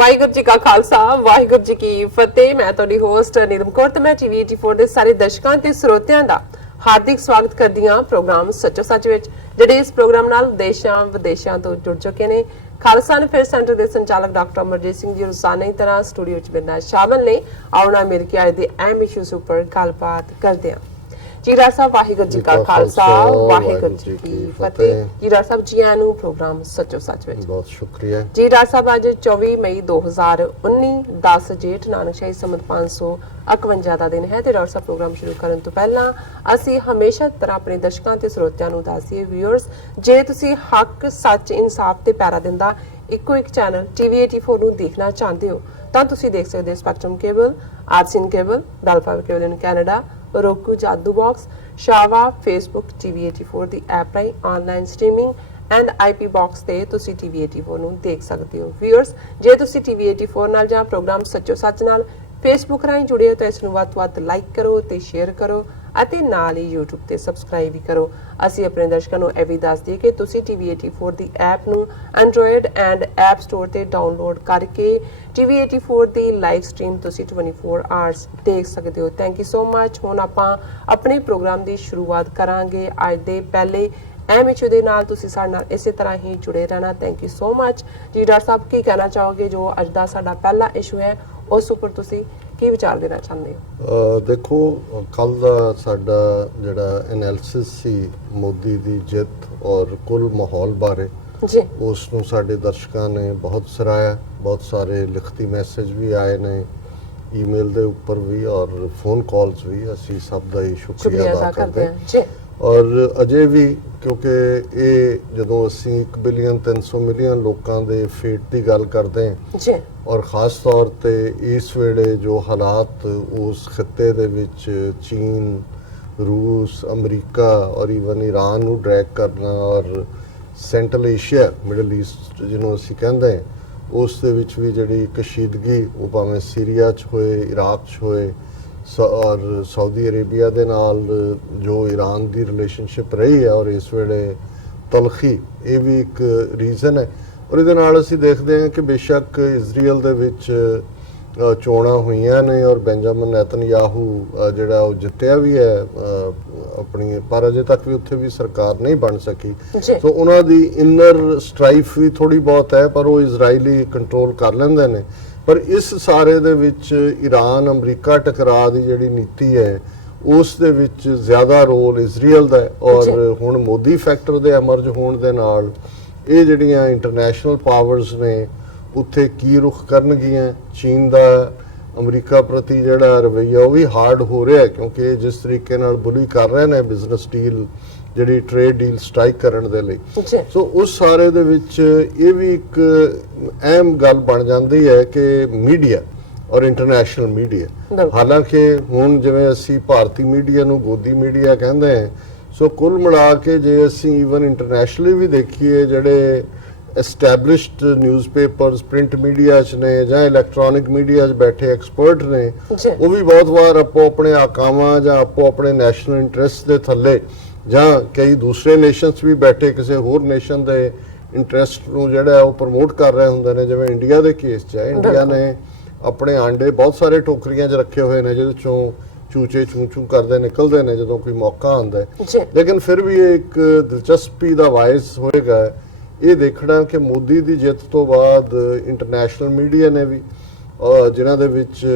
ਵਾਹਿਗੁਰੂ ਜੀ ਕਾ ਖਾਲਸਾ ਵਾਹਿਗੁਰੂ ਜੀ ਕੀ ਫਤਿਹ। ਮੈਂ ਤੁਹਾਡੀ ਹੋਸਟ ਨੀਲਮ ਕੌਰ ਤੇ ਮੈਂ ਟੀਵੀ 84 ਦੇ ਸਾਰੇ ਦਰਸ਼ਕਾਂ ਤੇ ਸਰੋਤਿਆਂ ਦਾ ਹਾਰਦਿਕ ਸਵਾਗਤ ਕਰਦੀ ਹਾਂ ਪ੍ਰੋਗਰਾਮ ਸੱਚੋ ਸੱਚ ਵਿੱਚ, ਜਿਹੜੇ ਇਸ ਪ੍ਰੋਗਰਾਮ ਨਾਲ ਦੇਸ਼ਾਂ ਵਿਦੇਸ਼ਾਂ ਤੋਂ ਜੁੜ ਚੁੱਕੇ ਨੇ। ਖਾਲਸਾ ਅਫੇਅਰ ਸੈਂਟਰ ਦੇ ਸੰਚਾਲਕ ਡਾਕਟਰ ਅਮਰਜੀਤ ਸਿੰਘ ਜੀ ਰੋਜ਼ਾਨਾ ਦੀ ਤਰ੍ਹਾਂ ਸਟੂਡੀਓ 'ਚ ਮੇਰੇ ਨਾਲ ਸ਼ਾਮਲ ਨੇ। ਆਉਣਾ ਮਿਲ ਕੇ ਅੱਜ ਦੇ ਅਹਿਮ ਇਸ਼ੂਜ਼ ਉੱਪਰ ਗੱਲਬਾਤ ਕਰਦੇ ਹਾਂ। ਜੀ ਡਾਕਟਰ ਸਾਹਿਬ ਵਾਹਿਗੁਰੂ ਜੀ ਕਾ ਖਾਲਸਾ ਵਾਹਿਗੁਰੂ ਜੀ ਕੀ ਫਤਿਹ। ਜੀ ਡਾਕਟਰ ਸਾਹਿਬ ਜੀ ਆਇਆਂ ਨੂੰ ਪ੍ਰੋਗਰਾਮ ਸੱਚੋ ਸੱਚ ਵਿੱਚ ਬਹੁਤ ਸ਼ੁਕਰੀਆ ਜੀ। ਡਾਕਟਰ ਸਾਹਿਬ ਅੱਜ 24 ਮਈ 2019 10 ਜੇਠ ਨਾਨਕਸ਼ਾਹੀ ਸੰਮਤ 551 ਦਾ ਦਿਨ ਹੈ ਤੇ ਡਾਕਟਰ ਸਾਹਿਬ ਪ੍ਰੋਗਰਾਮ ਸ਼ੁਰੂ ਕਰਨ ਤੋਂ ਪਹਿਲਾਂ ਅਸੀਂ ਹਮੇਸ਼ਾ ਤਰ੍ਹਾਂ ਆਪਣੇ ਦਰਸ਼ਕਾਂ ਤੇ ਸਰੋਤਿਆਂ ਨੂੰ ਦੱਸੀਏ ਵਿਊਅਰਸ, ਜੇ ਤੁਸੀਂ ਹੱਕ ਸੱਚ ਇਨਸਾਫ ਤੇ ਪੈਰਾ ਦਿੰਦਾ ਇੱਕੋ ਇੱਕ ਚੈਨਲ ਟੀਵੀ 84 ਨੂੰ ਦੇਖਣਾ ਚਾਹੁੰਦੇ ਹੋ ਤਾਂ ਤੁਸੀਂ ਦੇਖ ਸਕਦੇ ਹੋ ਸਪੈਕਟਰਮ ਕੇਬਲ, ਆਰਸੀਨ ਕੇਬਲ, ਡਾਲਫਾ cable in Canada, roku Jadoo box, ਸ਼ਾਵਾ, ਫੇਸਬੁੱਕ, ਟੀਵੀ 84 ਦੀ ਐਪ ਰਾਹੀਂ online streaming and IP box ਤੇ ਤੁਸੀਂ ਟੀਵੀ 84 ਨੂੰ ਦੇਖ ਸਕਦੇ ਹੋ। ਵਿਊਅਰਸ, ਜੇ ਤੁਸੀਂ ਟੀਵੀ 84 ਨਾਲ ਜਾਂ ਪ੍ਰੋਗਰਾਮ ਸੱਚੋ ਸੱਚ ਨਾਲ ਫੇਸਬੁੱਕ ਰਾਹੀਂ ਜੁੜੇ ਹੋ ਤਾਂ ਇਸ ਨੂੰ ਵੱਧ ਤੋਂ ਵੱਧ ਲਾਈਕ ਕਰੋ ਤੇ ਸ਼ੇਅਰ ਕਰੋ ਅਤੇ ਨਾਲ ਹੀ YouTube ਤੇ ਸਬਸਕ੍ਰਾਈਬ ਵੀ ਕਰੋ। ਅਸੀਂ ਆਪਣੇ ਦਰਸ਼ਕਾਂ ਨੂੰ ਇਹ ਵੀ ਦੱਸ ਦਈਏ ਕਿ ਤੁਸੀਂ ਟੀਵੀ 84 ਦੀ ਐਪ ਨੂੰ ਐਂਡਰੋਇਡ ਐਂਡ ਐਪ ਸਟੋਰ ਤੇ ਡਾਊਨਲੋਡ ਕਰਕੇ ਟੀਵੀ 84 ਦੀ ਲਾਈਵ ਸਟ੍ਰੀਮ ਤੁਸੀਂ 24 ਆਵਰਸ ਦੇਖ ਸਕਦੇ ਹੋ। Thank you so much. ਹੁਣ ਆਪਾਂ ਆਪਣੇ ਪ੍ਰੋਗਰਾਮ ਦੀ ਸ਼ੁਰੂਆਤ ਕਰਾਂਗੇ ਅੱਜ ਦੇ ਪਹਿਲੇ ਅਹਿਮ ਇਸ਼ੂ ਦੇ ਨਾਲ। ਤੁਸੀਂ ਸਾਡੇ ਨਾਲ ਇਸੇ ਤਰ੍ਹਾਂ ਹੀ ਜੁੜੇ ਰਹਿਣਾ। ਥੈਂਕ ਯੂ ਸੋ ਮਚ ਜੀ। ਡਾਕਟਰ ਸਾਹਿਬ ਕੀ ਕਹਿਣਾ ਚਾਹੋਗੇ ਜੋ ਅੱਜ ਦਾ ਸਾਡਾ ਪਹਿਲਾ ਇਸ਼ੂ ਹੈ ਉਸ ਉੱਪਰ ਤੁਸੀਂ ਕੀ ਵਿਚਾਰ ਦੇਣਾ ਚਾਹੁੰਦੇ ਹੋ? ਦੇਖੋ, ਕੱਲ ਦਾ ਸਾਡਾ ਜਿਹੜਾ ਐਨਾਲਿਸਿਸ ਸੀ ਮੋਦੀ ਦੀ ਜਿੱਤ ਔਰ ਕੁੱਲ ਮਾਹੌਲ ਬਾਰੇ ਜੀ, ਉਸ ਨੂੰ ਸਾਡੇ ਦਰਸ਼ਕਾਂ ਨੇ ਬਹੁਤ ਸਰਾਹਿਆ। ਬਹੁਤ ਸਾਰੇ ਲਿਖਤੀ ਮੈਸੇਜ ਵੀ ਆਏ ਨੇ, ਈਮੇਲ ਦੇ ਉੱਪਰ ਵੀ ਔਰ ਫੋਨ ਕਾਲਸ ਵੀ। ਅਸੀਂ ਸਭ ਦਾ ਹੀ ਸ਼ੁਕਰੀਆ ਅਦਾ ਕਰਦੇ ਹਾਂ ਜੀ। ਔਰ ਅਜੇ ਵੀ ਕਿਉਂਕਿ ਇਹ ਜਦੋਂ ਅਸੀਂ 1 ਬਿਲੀਅਨ 300 ਮਿਲੀਅਨ ਲੋਕਾਂ ਦੇ ਫੇਟ ਦੀ ਗੱਲ ਕਰਦੇ ਹਾਂ ਜੀ, ਔਰ ਖਾਸ ਤੌਰ ਤੇ ਇਸ ਵੇਲੇ ਜੋ ਹਾਲਾਤ ਉਸ ਖਿੱਤੇ ਦੇ ਵਿੱਚ ਚੀਨ, ਰੂਸ, ਅਮਰੀਕਾ ਔਰ ਈਵਨ ਈਰਾਨ ਨੂੰ ਡਰੈਗ ਕਰਨਾ ਔਰ ਸੈਂਟਰਲ ਏਸ਼ੀਆ, ਮਿਡਲ ਈਸਟ ਜਿਹਨੂੰ ਅਸੀਂ ਕਹਿੰਦੇ ਹਾਂ, ਉਸ ਦੇ ਵਿੱਚ ਵੀ ਜਿਹੜੀ ਕਸ਼ੀਦਗੀ ਉਹ ਭਾਵੇਂ ਸੀਰੀਆ 'ਚ ਹੋਏ, ਇਰਾਕ 'ਚ ਹੋਏ ਔਰ ਸਾਊਦੀ ਅਰੇਬੀਆ ਦੇ ਨਾਲ ਜੋ ਈਰਾਨ ਦੀ ਰਿਲੇਸ਼ਨਸ਼ਿਪ ਰਹੀ ਹੈ ਔਰ ਇਸ ਵੇਲੇ ਤਲਖੀ, ਇਹ ਵੀ ਇੱਕ ਰੀਜ਼ਨ ਹੈ। ਔਰ ਇਹਦੇ ਨਾਲ ਅਸੀਂ ਦੇਖਦੇ ਹਾਂ ਕਿ ਬੇਸ਼ੱਕ ਇਜ਼ਰਾਈਲ ਦੇ ਵਿੱਚ ਚੋਣਾਂ ਹੋਈਆਂ ਨੇ ਔਰ ਬੈਂਜਾਮਿਨ ਨੇਤਨਯਾਹੂ ਜਿਹੜਾ ਉਹ ਜਿੱਤਿਆ ਵੀ ਹੈ ਆਪਣੀ, ਪਰ ਅਜੇ ਤੱਕ ਵੀ ਉੱਥੇ ਵੀ ਸਰਕਾਰ ਨਹੀਂ ਬਣ ਸਕੀ। ਸੋ ਉਹਨਾਂ ਦੀ ਇਨਰ ਸਟ੍ਰਾਈਫ ਵੀ ਥੋੜੀ ਬਹੁਤ ਹੈ, ਪਰ ਉਹ ਇਜ਼ਰਾਈਲੀ ਕੰਟਰੋਲ ਕਰ ਲੈਂਦੇ ਨੇ। ਪਰ ਇਸ ਸਾਰੇ ਦੇ ਵਿੱਚ ਈਰਾਨ ਅਮਰੀਕਾ ਟਕਰਾਅ ਦੀ ਜਿਹੜੀ ਨੀਤੀ ਹੈ ਉਸ ਦੇ ਵਿੱਚ ਜ਼ਿਆਦਾ ਰੋਲ ਇਜ਼ਰਾਈਲ ਦਾ ਹੈ। ਔਰ ਹੁਣ ਮੋਦੀ ਫੈਕਟਰ ਦੇ ਐਮਰਜ ਹੋਣ ਦੇ ਨਾਲ ਇਹ ਜਿਹੜੀਆਂ ਇੰਟਰਨੈਸ਼ਨਲ ਪਾਵਰਸ ਨੇ ਉੱਥੇ ਕੀ ਰੁਖ ਕਰਨਗੀਆਂ। ਚੀਨ ਦਾ ਅਮਰੀਕਾ ਪ੍ਰਤੀ ਜਿਹੜਾ ਰਵੱਈਆ ਉਹ ਵੀ ਹਾਰਡ ਹੋ ਰਿਹਾ, ਕਿਉਂਕਿ ਜਿਸ ਤਰੀਕੇ ਨਾਲ ਬੁਲੀ ਕਰ ਰਹੇ ਨੇ ਬਿਜ਼ਨਸ ਡੀਲ, ਜਿਹੜੀ ਟ੍ਰੇਡ ਡੀਲ ਸਟ੍ਰਾਈਕ ਕਰਨ ਦੇ ਲਈ। ਸੋ ਉਸ ਸਾਰੇ ਦੇ ਵਿੱਚ ਇਹ ਵੀ ਇੱਕ ਅਹਿਮ ਗੱਲ ਬਣ ਜਾਂਦੀ ਹੈ ਕਿ ਮੀਡੀਆ ਔਰ ਇੰਟਰਨੈਸ਼ਨਲ ਮੀਡੀਆ, ਹਾਲਾਂਕਿ ਹੁਣ ਜਿਵੇਂ ਅਸੀਂ ਭਾਰਤੀ ਮੀਡੀਆ ਨੂੰ ਗੋਦੀ ਮੀਡੀਆ ਕਹਿੰਦੇ ਹਾਂ, ਸੋ ਕੁੱਲ ਮਿਲਾ ਕੇ ਜੇ ਅਸੀਂ ਈਵਨ ਇੰਟਰਨੈਸ਼ਨਲੀ ਵੀ ਦੇਖੀਏ ਜਿਹੜੇ ਐਸਟੈਬਲਿਸ਼ਡ ਨਿਊਜ਼ਪੇਪਰਸ ਪ੍ਰਿੰਟ ਮੀਡੀਆ 'ਚ ਨੇ ਜਾਂ ਇਲੈਕਟ੍ਰੋਨਿਕ ਮੀਡੀਆ 'ਚ ਬੈਠੇ ਐਕਸਪਰਟ ਨੇ, ਉਹ ਵੀ ਬਹੁਤ ਵਾਰ ਆਪੋ ਆਪਣੇ ਆਕਾਵਾਂ ਜਾਂ ਆਪੋ ਆਪਣੇ ਨੈਸ਼ਨਲ ਇੰਟਰਸਟ ਦੇ ਥੱਲੇ ਜਾਂ ਕਈ ਦੂਸਰੇ ਨੇਸ਼ਨਸ ਵੀ ਬੈਠੇ ਕਿਸੇ ਹੋਰ ਨੇਸ਼ਨ ਦੇ ਇੰਟਰਸਟ ਨੂੰ ਜਿਹੜਾ ਉਹ ਪ੍ਰਮੋਟ ਕਰ ਰਹੇ ਹੁੰਦੇ ਨੇ। ਜਿਵੇਂ ਇੰਡੀਆ ਦੇ ਕੇਸ 'ਚ ਹੈ, ਇੰਡੀਆ ਨੇ ਆਪਣੇ ਆਂਡੇ ਬਹੁਤ ਸਾਰੇ ਟੋਕਰੀਆਂ 'ਚ ਰੱਖੇ ਹੋਏ ਨੇ ਜਿਹਦੇ 'ਚੋਂ ਚੂਚੇ ਚੂੰ ਕਰਦੇ ਨਿਕਲਦੇ ਨੇ ਜਦੋਂ ਕੋਈ ਮੌਕਾ ਆਉਂਦਾ ਹੈ। ਲੇਕਿਨ ਫਿਰ ਵੀ ਇਹ ਇੱਕ ਦਿਲਚਸਪੀ ਦਾ ਵਾਇਸ ਹੋਏਗਾ ਇਹ ਦੇਖਣਾ ਕਿ ਮੋਦੀ ਦੀ ਜਿੱਤ ਤੋਂ ਬਾਅਦ ਇੰਟਰਨੈਸ਼ਨਲ ਮੀਡੀਆ ਨੇ ਵੀ ਜਿਨ੍ਹਾਂ ਦੇ ਵਿੱਚ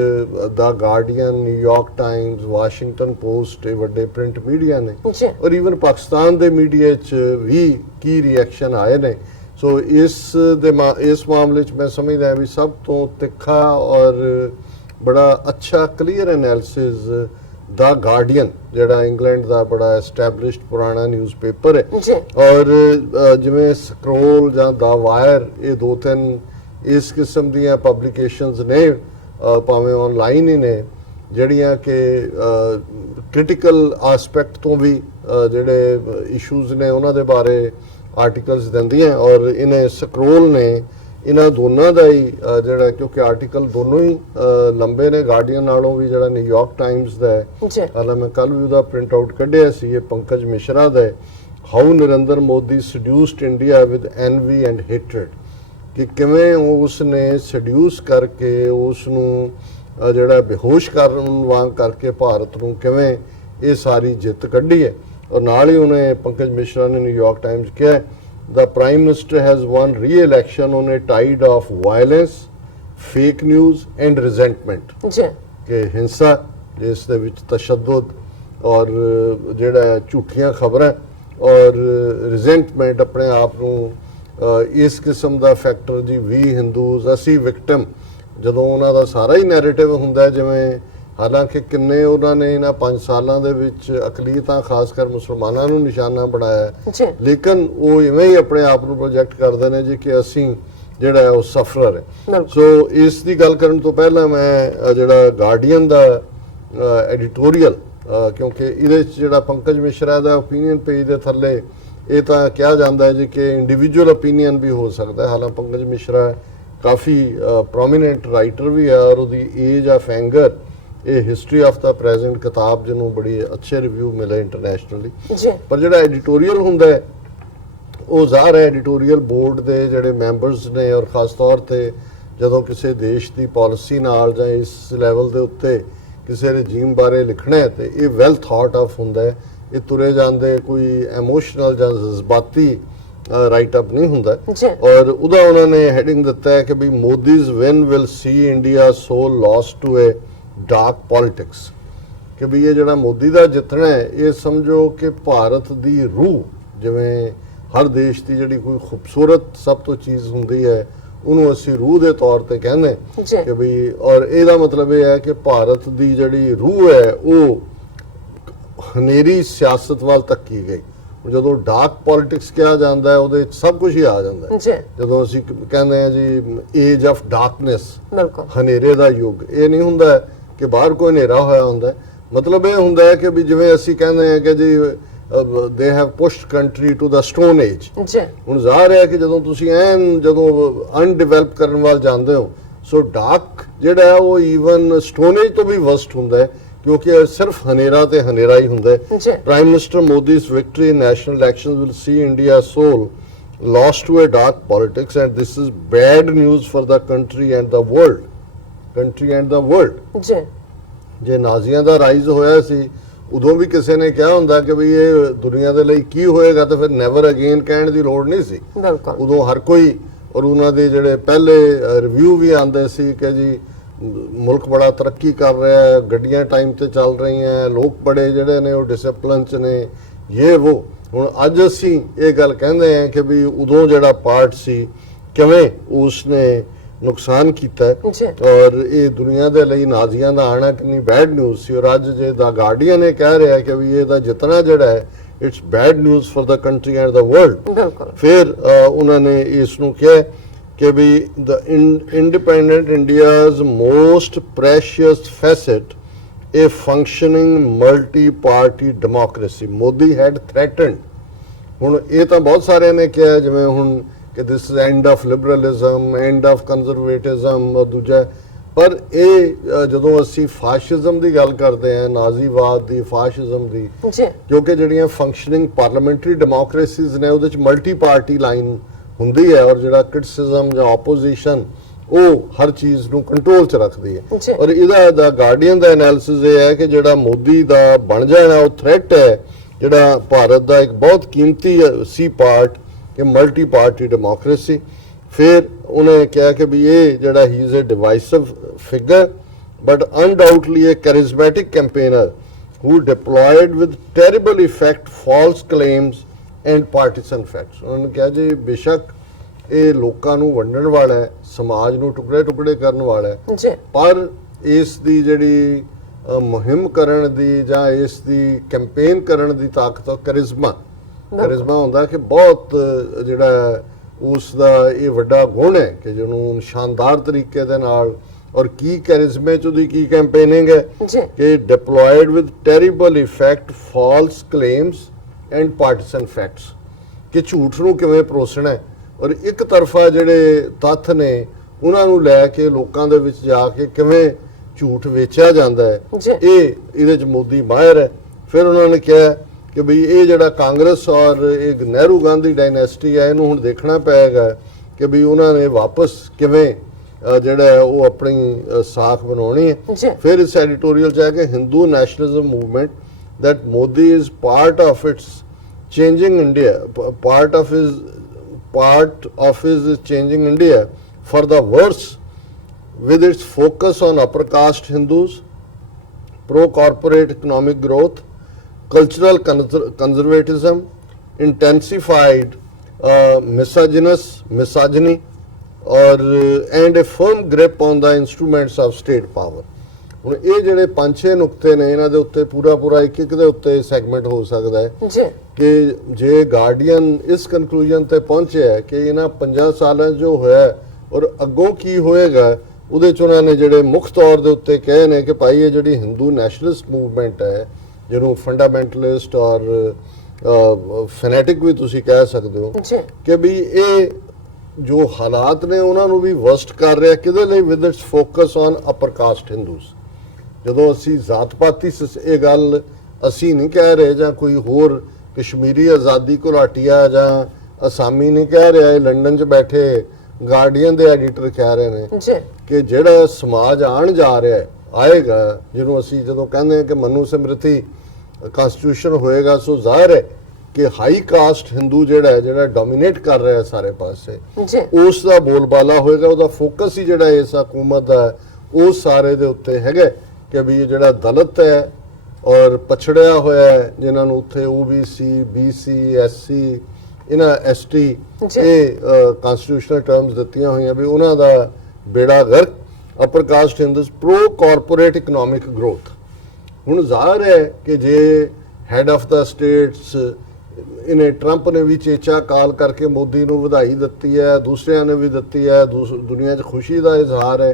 ਦਾ Guardian, New York Times, Washington Post, ਇਹ ਵੱਡੇ ਪ੍ਰਿੰਟ ਮੀਡੀਆ ਨੇ ਔਰ ਈਵਨ ਪਾਕਿਸਤਾਨ ਦੇ ਮੀਡੀਆ 'ਚ ਵੀ ਕੀ ਰਿਐਕਸ਼ਨ ਆਏ ਨੇ। ਸੋ ਇਸ ਮਾਮਲੇ 'ਚ ਮੈਂ ਸਮਝਦਾ ਵੀ ਸਭ ਤੋਂ ਤਿੱਖਾ ਔਰ ਬੜਾ ਅੱਛਾ ਕਲੀਅਰ ਐਨਾਲਿਸਿਸ ਦਾ ਗਾਰਡੀਅਨ, ਜਿਹੜਾ ਇੰਗਲੈਂਡ ਦਾ ਬੜਾ ਐਸਟੈਬਲਿਸ਼ਡ ਪੁਰਾਣਾ ਨਿਊਜ਼ਪੇਪਰ ਹੈ, ਔਰ ਜਿਵੇਂ ਸਕਰੋਲ ਜਾਂ ਦਾ ਵਾਇਰ, ਇਹ 2-3 ਇਸ ਕਿਸਮ ਦੀਆਂ ਪਬਲੀਕੇਸ਼ਨਸ ਨੇ, ਭਾਵੇਂ ਆਨਲਾਈਨ ਹੀ ਨੇ, ਜਿਹੜੀਆਂ ਕਿ ਕ੍ਰਿਟੀਕਲ ਆਸਪੈਕਟ ਤੋਂ ਵੀ ਜਿਹੜੇ ਇਸ਼ੂਜ਼ ਨੇ ਉਹਨਾਂ ਦੇ ਬਾਰੇ ਆਰਟੀਕਲਸ ਦਿੰਦੀਆਂ। ਔਰ ਇਹਨੇ ਸਕਰੋਲ ਨੇ ਇਹਨਾਂ ਦੋਨਾਂ ਦਾ ਹੀ ਜਿਹੜਾ, ਕਿਉਂਕਿ ਆਰਟੀਕਲ ਦੋਨੋਂ ਹੀ ਲੰਬੇ ਨੇ, ਗਾਰਡੀਅਨ ਨਾਲੋਂ ਵੀ ਜਿਹੜਾ ਨਿਊਯਾਰਕ ਟਾਈਮਸ ਦਾ ਹੈ, ਹਾਲਾਂ ਮੈਂ ਕੱਲ ਵੀ ਉਹਦਾ ਪ੍ਰਿੰਟ ਆਊਟ ਕੱਢਿਆ ਸੀ, ਇਹ ਪੰਕਜ ਮਿਸ਼ਰਾ ਦਾ, how Narendra Modi seduced India with envy and hatred. ਕਿ ਕਿਵੇਂ ਉਸ ਨੇ ਸੈਡਿਊਸ ਕਰਕੇ ਉਸ ਨੂੰ ਜਿਹੜਾ ਬੇਹੋਸ਼ ਕਰਨ ਵਾਂਗ ਕਰਕੇ ਭਾਰਤ ਨੂੰ ਕਿਵੇਂ ਇਹ ਸਾਰੀ ਜਿੱਤ ਕੱਢੀ ਹੈ। ਔਰ ਨਾਲ ਹੀ ਉਹਨੇ ਪੰਕਜ ਮਿਸ਼ਰਾ ਨੇ ਨਿਊਯਾਰਕ ਟਾਈਮਜ਼ ਕਿਹਾ the prime minister has won re-election on a tide of violence, fake news and resentment ਜੀ ਕਿ ਹਿੰਸਾ ਜਿਸ ਦੇ ਵਿੱਚ ਤਸ਼ੱਦਦ ਔਰ ਜਿਹੜਾ ਝੂਠੀਆਂ ਖਬਰਾਂ ਔਰ ਰਿਜ਼ੈਂਟਮੈਂਟ ਆਪਣੇ ਆਪ ਨੂੰ ਇਸ ਕਿਸਮ ਦਾ ਫੈਕਟਰ ਜੀ ਵੀ ਹਿੰਦੂਜ਼ ਅਸੀਂ ਵਿਕਟਮ ਜਦੋਂ ਉਹਨਾਂ ਦਾ ਸਾਰਾ ਹੀ ਨੈਰੇਟਿਵ ਹੁੰਦਾ ਜਿਵੇਂ ਹਾਲਾਂਕਿ ਕਿੰਨੇ ਉਹਨਾਂ ਨੇ ਇਹਨਾਂ 5 ਸਾਲਾਂ ਦੇ ਵਿੱਚ ਅਕਲੀਤਾਂ ਖਾਸ ਕਰ ਮੁਸਲਮਾਨਾਂ ਨੂੰ ਨਿਸ਼ਾਨਾ ਬਣਾਇਆ ਜੀ ਲੇਕਿਨ ਉਹ ਇਵੇਂ ਹੀ ਆਪਣੇ ਆਪ ਨੂੰ ਪ੍ਰੋਜੈਕਟ ਕਰਦੇ ਨੇ ਜੀ ਕਿ ਅਸੀਂ ਜਿਹੜਾ ਉਹ ਸਫਰਰ ਹੈ। ਬਿਲਕੁਲ। ਸੋ ਇਸ ਦੀ ਗੱਲ ਕਰਨ ਤੋਂ ਪਹਿਲਾਂ ਮੈਂ ਜਿਹੜਾ ਗਾਰਡੀਅਨ ਦਾ ਐਡੀਟੋਰੀਅਲ ਕਿਉਂਕਿ ਇਹਦੇ ਵਿੱਚ ਜਿਹੜਾ ਪੰਕਜ ਮਿਸ਼ਰਾ ਦਾ ਓਪੀਨੀਅਨ ਪੇਜ ਦੇ ਥੱਲੇ ਇਹ ਤਾਂ ਕਿਹਾ ਜਾਂਦਾ ਹੈ ਜੀ ਕਿ ਇੰਡੀਵਿਜੂਅਲ ਓਪੀਨੀਅਨ ਵੀ ਹੋ ਸਕਦਾ ਹੈ। ਹਾਲਾਂਕਿ ਪੰਕਜ ਮਿਸ਼ਰਾ ਕਾਫੀ ਪ੍ਰੋਮੀਨੈਂਟ ਰਾਈਟਰ ਵੀ ਹੈ ਔਰ ਉਹਦੀ ਏਜ ਆਫ ਐਂਗਰ ਇਹ ਹਿਸਟਰੀ ਆਫ ਦਾ ਪ੍ਰੈਜ਼ੈਂਟ ਕਿਤਾਬ ਜਿਹਨੂੰ ਬੜੀ ਅੱਛੇ ਰਿਵਿਊ ਮਿਲੇ ਇੰਟਰਨੈਸ਼ਨਲੀ ਜੀ ਪਰ ਜਿਹੜਾ ਐਡੀਟੋਰੀਅਲ ਹੁੰਦਾ ਹੈ ਉਹ ਜ਼ਾਹਰ ਹੈ ਐਡੀਟੋਰੀਅਲ ਬੋਰਡ ਦੇ ਜਿਹੜੇ ਮੈਂਬਰਸ ਨੇ ਔਰ ਖਾਸ ਤੌਰ ਤੇ ਜਦੋਂ ਕਿਸੇ ਦੇਸ਼ ਦੀ ਪਾਲਿਸੀ ਨਾਲ ਜਾਂ ਇਸ ਲੈਵਲ ਦੇ ਉੱਤੇ ਕਿਸੇ ਰਜੀਮ ਬਾਰੇ ਲਿਖਣਾ ਹੈ ਤੇ ਇਹ ਵੈਲ ਥਾਟ ਆਫ ਹੁੰਦਾ ਹੈ। ਇਹ ਤੁਰੇ ਜਾਂਦੇ ਕੋਈ ਇਮੋਸ਼ਨਲ ਜਾਂ ਜਜ਼ਬਾਤੀ ਰਾਈਟ ਅਪ ਨਹੀਂ ਹੁੰਦਾ ਜੀ ਔਰ ਉਹਦਾ ਉਹਨਾਂ ਨੇ ਹੈਡਿੰਗ ਦਿੱਤਾ ਹੈ ਕਿ ਵੀ Modi's win will see India so lost to a dark politics ਕਿ ਵੀ ਇਹ ਜਿਹੜਾ ਮੋਦੀ ਦਾ ਜਿੱਤਣਾ ਹੈ ਇਹ ਸਮਝੋ ਕਿ ਭਾਰਤ ਦੀ ਰੂਹ ਜਿਵੇਂ ਹਰ ਦੇਸ਼ ਦੀ ਜਿਹੜੀ ਕੋਈ ਖੂਬਸੂਰਤ ਸਭ ਤੋਂ ਚੀਜ਼ ਹੁੰਦੀ ਹੈ ਉਹਨੂੰ ਅਸੀਂ ਰੂਹ ਦੇ ਤੌਰ ਤੇ ਕਹਿੰਦੇ ਜੀ ਕਿ ਵੀ ਔਰ ਇਹਦਾ ਮਤਲਬ ਇਹ ਹੈ ਕਿ ਭਾਰਤ ਦੀ ਜਿਹੜੀ ਰੂਹ ਹੈ ਉਹ ਹਨੇਰੀ ਸਿਆਸਤ ਵੱਲ ਧੱਕੀ ਗਈ। ਜਦੋਂ ਡਾਰਕ ਪੋਲਿਟਿਕਸ ਕਿਹਾ ਜਾਂਦਾ ਹੈ ਉਹਦੇ ਵਿੱਚ ਸਭ ਕੁਝ ਹੀ ਆ ਜਾਂਦਾ ਹੈ। ਜੀ ਜਦੋਂ ਅਸੀਂ ਕਹਿੰਦੇ ਹਾਂ ਜੀ ਏਜ ਆਫ ਡਾਰਕਨੈਸ ਬਿਲਕੁਲ ਹਨੇਰੇ ਦਾ ਯੁੱਗ ਇਹ ਨਹੀਂ ਹੁੰਦਾ ਕਿ ਬਾਹਰ ਕੋਈ ਹਨੇਰਾ ਹੋਇਆ ਹੁੰਦਾ ਮਤਲਬ ਇਹ ਹੁੰਦਾ ਹੈ ਕਿ ਵੀ ਜਿਵੇਂ ਅਸੀਂ ਕਹਿੰਦੇ ਹਾਂ ਕਿ ਜੀ they have pushed country to the stone age ਜੀ ਹੁਣ ਜ਼ਾਹਰ ਹੈ ਕਿ ਜਦੋਂ ਤੁਸੀਂ ਜਦੋਂ ਅਨਡਿਵੈਲਪ ਕਰਨ ਵੱਲ ਜਾਂਦੇ ਹੋ ਸੋ ਡਾਰਕ ਜਿਹੜਾ ਹੈ ਉਹ ਈਵਨ ਸਟੋਨ ਏਜ ਤੋਂ ਵੀ ਵਰਸਟ ਹੁੰਦਾ ਹੈ ਕਿਉਂਕਿ ਸਿਰਫ ਹਨੇਰਾ ਤੇ ਹਨੇਰਾ ਹੀ ਹੁੰਦਾ ਹੈ। ਜੀ prime minister Modi's victory in national elections will see India's soul lost to a dark politics and this is bad news for the country and the world ਜੀ ਜੇ ਨਾਜ਼ੀਆਂ ਦਾ ਰਾਈਜ਼ ਹੋਇਆ ਸੀ ਉਦੋਂ ਵੀ ਕਿਸੇ ਨੇ ਕਿਹਾ ਹੁੰਦਾ ਕਿ ਵੀ ਇਹ ਦੁਨੀਆ ਦੇ ਲਈ ਕੀ ਹੋਏਗਾ ਤਾਂ ਫਿਰ ਨੈਵਰ ਅਗੇਨ ਕਹਿਣ ਦੀ ਲੋੜ ਨਹੀਂ ਸੀ। ਬਿਲਕੁਲ ਉਦੋਂ ਹਰ ਕੋਈ ਔਰ ਉਹਨਾਂ ਦੇ ਜਿਹੜੇ ਪਹਿਲੇ ਰਿਵਿਊ ਵੀ ਆਉਂਦੇ ਸੀ ਕਿ ਜੀ ਮੁਲਕ ਬੜਾ ਤਰੱਕੀ ਕਰ ਰਿਹਾ ਹੈ ਗੱਡੀਆਂ ਟਾਈਮ ਤੇ ਚੱਲ ਰਹੀਆਂ ਲੋਕ ਬੜੇ ਜਿਹੜੇ ਨੇ ਉਹ ਡਿਸਪਲਿਨ ਚ ਨੇ ਇਹ ਹੁਣ ਅੱਜ ਅਸੀਂ ਇਹ ਗੱਲ ਕਹਿੰਦੇ ਹਾਂ ਕਿ ਵੀ ਉਦੋਂ ਜਿਹੜਾ ਪਾਰਟ ਸੀ ਕਿਵੇਂ ਉਸਨੇ ਨੁਕਸਾਨ ਕੀਤਾ ਜੀ ਔਰ ਇਹ ਦੁਨੀਆ ਦੇ ਲਈ ਨਾਜ਼ੀਆਂ ਦਾ ਆਣਾ ਕਿੰਨੀ ਬੈਡ ਨਿਊਜ਼ ਸੀ ਔਰ ਅੱਜ ਜੇ ਦਾ ਗਾਰਡੀਅਨ ਇਹ ਕਹਿ ਰਿਹਾ ਕਿ ਵੀ ਇਹਦਾ ਜਿਤਨਾ ਜਿਹੜਾ ਹੈ it's bad news for the country and the world. ਬਿਲਕੁਲ ਫਿਰ ਉਹਨਾਂ ਨੇ ਇਸ ਨੂੰ ਕਿਹਾ ਕਿ ਵੀ the Independent India's most precious fest a functioning multi-party democracy Modi had threatened ਹੁਣ ਇਹ ਤਾਂ ਬਹੁਤ ਸਾਰਿਆਂ ਨੇ ਕਿਹਾ ਜਿਵੇਂ ਹੁਣ ਕਿ this is end of liberalism end of conservatism ਦੂਜਾ ਪਰ ਇਹ ਜਦੋਂ ਅਸੀਂ ਫਾਸ਼ਿਜ਼ਮ ਦੀ ਗੱਲ ਕਰਦੇ ਹਾਂ ਨਾਜ਼ੀਵਾਦ ਦੀ ਫਾਸ਼ਿਜ਼ਮ ਦੀ ਜੀ ਕਿਉਂਕਿ ਜਿਹੜੀਆਂ ਫੰਕਸ਼ਨਿੰਗ ਪਾਰਲੀਮੈਂਟਰੀ ਡੈਮੋਕ੍ਰੇਸੀਜ਼ ਨੇ ਉਹਦੇ ਚ ਮਲਟੀ ਪਾਰਟੀ ਲਾਈਨ ਹੁੰਦੀ ਹੈ ਔਰ ਜਿਹੜਾ ਕ੍ਰਿਟਿਸਿਜ਼ਮ ਜਾਂ ਆਪੋਜੀਸ਼ਨ ਉਹ ਹਰ ਚੀਜ਼ ਨੂੰ ਕੰਟਰੋਲ 'ਚ ਰੱਖਦੀ ਹੈ ਜੀ ਔਰ ਇਹਦਾ ਦਾ ਗਾਰਡੀਅਨ ਦਾ ਐਨਾਲਿਸਿਸ ਇਹ ਹੈ ਕਿ ਜਿਹੜਾ ਮੋਦੀ ਦਾ ਬਣ ਜਾਣਾ ਉਹ ਥ੍ਰੈਟ ਹੈ ਜਿਹੜਾ ਭਾਰਤ ਦਾ ਇੱਕ ਬਹੁਤ ਕੀਮਤੀ ਸੀ ਪਾਰਟ ਕਿ ਮਲਟੀ ਪਾਰਟੀ ਡੈਮੋਕ੍ਰੇਸੀ। ਫਿਰ ਉਹਨੇ ਕਿਹਾ ਕਿ ਵੀ ਇਹ ਜਿਹੜਾ he is a divisive figure but undoubtedly a charismatic campaigner who deployed with terrible effect false claims and partisan facts ਉਹਨਾਂ ਨੇ ਕਿਹਾ ਜੀ ਬੇਸ਼ੱਕ ਇਹ ਲੋਕਾਂ ਨੂੰ ਵੰਡਣ ਵਾਲਾ ਹੈ ਸਮਾਜ ਨੂੰ ਟੁਕੜੇ ਟੁਕੜੇ ਕਰਨ ਵਾਲਾ ਹੈ ਜੀ ਪਰ ਇਸ ਦੀ ਜਿਹੜੀ ਮੁਹਿੰਮ ਕਰਨ ਦੀ ਜਾਂ ਇਸ ਦੀ ਕੈਂਪੇਨ ਕਰਨ ਦੀ ਤਾਕਤ ਕਰਿਜ਼ਮਾ ਹੁੰਦਾ ਕਿ ਬਹੁਤ ਜਿਹੜਾ ਉਸ ਦਾ ਇਹ ਵੱਡਾ ਗੁਣ ਹੈ ਕਿ ਜਿਹਨੂੰ ਸ਼ਾਨਦਾਰ ਤਰੀਕੇ ਦੇ ਨਾਲ ਔਰ ਕੀ ਕੈਰਿਜ਼ਮੇ ਚ ਉਹਦੀ ਕੀ ਕੈਂਪੇਨਿੰਗ ਹੈ ਜੀ ਕਿ deployed with terrible effect false claims and partisan facts ਕਿ ਝੂਠ ਨੂੰ ਕਿਵੇਂ ਪਰੋਸਣਾ ਹੈ ਔਰ ਇੱਕ ਤਰਫਾ ਜਿਹੜੇ ਤੱਥ ਨੇ ਉਹਨਾਂ ਨੂੰ ਲੈ ਕੇ ਲੋਕਾਂ ਦੇ ਵਿੱਚ ਜਾ ਕੇ ਕਿਵੇਂ ਝੂਠ ਵੇਚਿਆ ਜਾਂਦਾ ਹੈ ਇਹਦੇ ਚ ਮੋਦੀ ਮਾਹਿਰ ਹੈ। ਫਿਰ ਉਹਨਾਂ ਨੇ ਕਿਹਾ ਕਿ ਵੀ ਇਹ ਜਿਹੜਾ ਕਾਂਗਰਸ ਔਰ ਇੱਕ ਨਹਿਰੂ ਗਾਂਧੀ ਡਾਇਨੈਸਟੀ ਹੈ ਇਹਨੂੰ ਹੁਣ ਦੇਖਣਾ ਪਏਗਾ ਕਿ ਵੀ ਉਹਨਾਂ ਨੇ ਵਾਪਸ ਕਿਵੇਂ ਜਿਹੜਾ ਹੈ ਉਹ ਆਪਣੀ ਸਾਖ ਬਣਾਉਣੀ ਜੀ। ਹੈ। ਫਿਰ ਇਸ ਐਡੀਟੋਰੀਅਲ ਚ ਹੈ ਕਿ Hindu nationalism movement that Modi is part of its changing India, part of his changing India for the worse, with its focus on upper caste Hindus, pro-corporate economic growth, cultural conservatism, intensified misogyny, and a firm grip on the instruments of state power. ਹੁਣ ਇਹ ਜਿਹੜੇ 5-6 ਨੁਕਤੇ ਨੇ ਇਹਨਾਂ ਦੇ ਉੱਤੇ ਪੂਰਾ ਇੱਕ ਦੇ ਉੱਤੇ ਸੈਗਮੈਂਟ ਹੋ ਸਕਦਾ ਹੈ ਜੀ ਕਿ ਜੇ ਗਾਰਡੀਅਨ ਇਸ ਕਨਕਲੂਜਨ ਤੇ ਪਹੁੰਚਿਆ ਹੈ ਕਿ ਇਹਨਾਂ 5 ਸਾਲਾਂ 'ਚ ਜੋ ਹੋਇਆ ਔਰ ਅੱਗੋਂ ਕੀ ਹੋਏਗਾ, ਉਹਦੇ 'ਚ ਉਹਨਾਂ ਨੇ ਜਿਹੜੇ ਮੁੱਖ ਤੌਰ ਦੇ ਉੱਤੇ ਕਹੇ ਨੇ ਕਿ ਭਾਈ ਇਹ ਜਿਹੜੀ ਹਿੰਦੂ ਨੈਸ਼ਨਲਿਸਟ ਮੂਵਮੈਂਟ ਹੈ, ਜਿਹਨੂੰ ਫੰਡਾਮੈਂਟਲਿਸਟ ਔਰ ਫੈਨੈਟਿਕ ਵੀ ਤੁਸੀਂ ਕਹਿ ਸਕਦੇ ਹੋ, ਜੀ ਕਿ ਵੀ ਇਹ ਜੋ ਹਾਲਾਤ ਨੇ ਉਹਨਾਂ ਨੂੰ ਵੀ ਵਰਸਟ ਕਰ ਰਿਹਾ। ਕਿਹਦੇ ਲਈ? With its focus on upper caste Hindus. ਜਦੋਂ ਅਸੀਂ ਜ਼ਾਤ-ਪਾਤੀ ਇਹ ਗੱਲ ਅਸੀਂ ਨਹੀਂ ਕਹਿ ਰਹੇ, ਜਾਂ ਕੋਈ ਹੋਰ ਕਸ਼ਮੀਰੀ ਆਜ਼ਾਦੀ ਘੁਲਾਟੀਆ ਜਾਂ ਅਸਾਮੀ ਨਹੀਂ ਕਹਿ ਰਿਹਾ, ਇਹ ਲੰਡਨ 'ਚ ਬੈਠੇ ਗਾਰਡੀਅਨ ਦੇ ਐਡੀਟਰ ਕਹਿ ਰਹੇ ਨੇ ਜੀ ਕਿ ਜਿਹੜਾ ਸਮਾਜ ਆਉਣ ਜਾ ਰਿਹਾ ਹੈ, ਆਏਗਾ, ਜਿਹਨੂੰ ਅਸੀਂ ਜਦੋਂ ਕਹਿੰਦੇ ਹਾਂ ਕਿ ਮਨੂ ਸਮ੍ਰਿਤੀ ਕਨਸਟੀਟਿਊਸ਼ਨ ਹੋਏਗਾ, ਸੋ ਜ਼ਾਹਿਰ ਹੈ ਕਿ ਹਾਈ ਕਾਸਟ ਹਿੰਦੂ ਜਿਹੜਾ ਡੋਮੀਨੇਟ ਕਰ ਰਿਹਾ ਸਾਰੇ ਪਾਸੇ, ਜੀ ਉਸ ਦਾ ਬੋਲਬਾਲਾ ਹੋਏਗਾ। ਉਹਦਾ ਫੋਕਸ ਹੀ ਜਿਹੜਾ ਇਸ ਹਕੂਮਤ ਦਾ ਉਹ ਸਾਰੇ ਦੇ ਉੱਤੇ ਹੈਗਾ ਕਿ ਵੀ ਇਹ ਜਿਹੜਾ ਦਲਿਤ ਹੈ ਔਰ ਪਛੜਿਆ ਹੋਇਆ ਹੈ, ਜਿਨ੍ਹਾਂ ਨੂੰ ਉੱਥੇ OBC BC SC ਇਹਨਾਂ ST ਇਹ ਕਨਸਟੀਟਿਊਸ਼ਨਲ ਟਰਮਸ ਦਿੱਤੀਆਂ ਹੋਈਆਂ ਵੀ ਉਹਨਾਂ ਦਾ ਬੇੜਾ ਗਰਕ। Upper caste Hindus pro corporate economic growth. ਹੁਣ ਜ਼ਾਹਿਰ ਹੈ ਕਿ ਜੇ ਹੈਡ ਆਫ ਦਾ ਸਟੇਟਸ ਇਹਨੇ ਟਰੰਪ ਨੇ ਵੀ ਚੇਚਾ ਕਾਲ ਕਰਕੇ ਮੋਦੀ ਨੂੰ ਵਧਾਈ ਦਿੱਤੀ ਹੈ, ਦੂਸਰਿਆਂ ਨੇ ਵੀ ਦਿੱਤੀ ਹੈ, ਦੁਨੀਆ 'ਚ ਖੁਸ਼ੀ ਦਾ ਇਜ਼ਹਾਰ ਹੈ।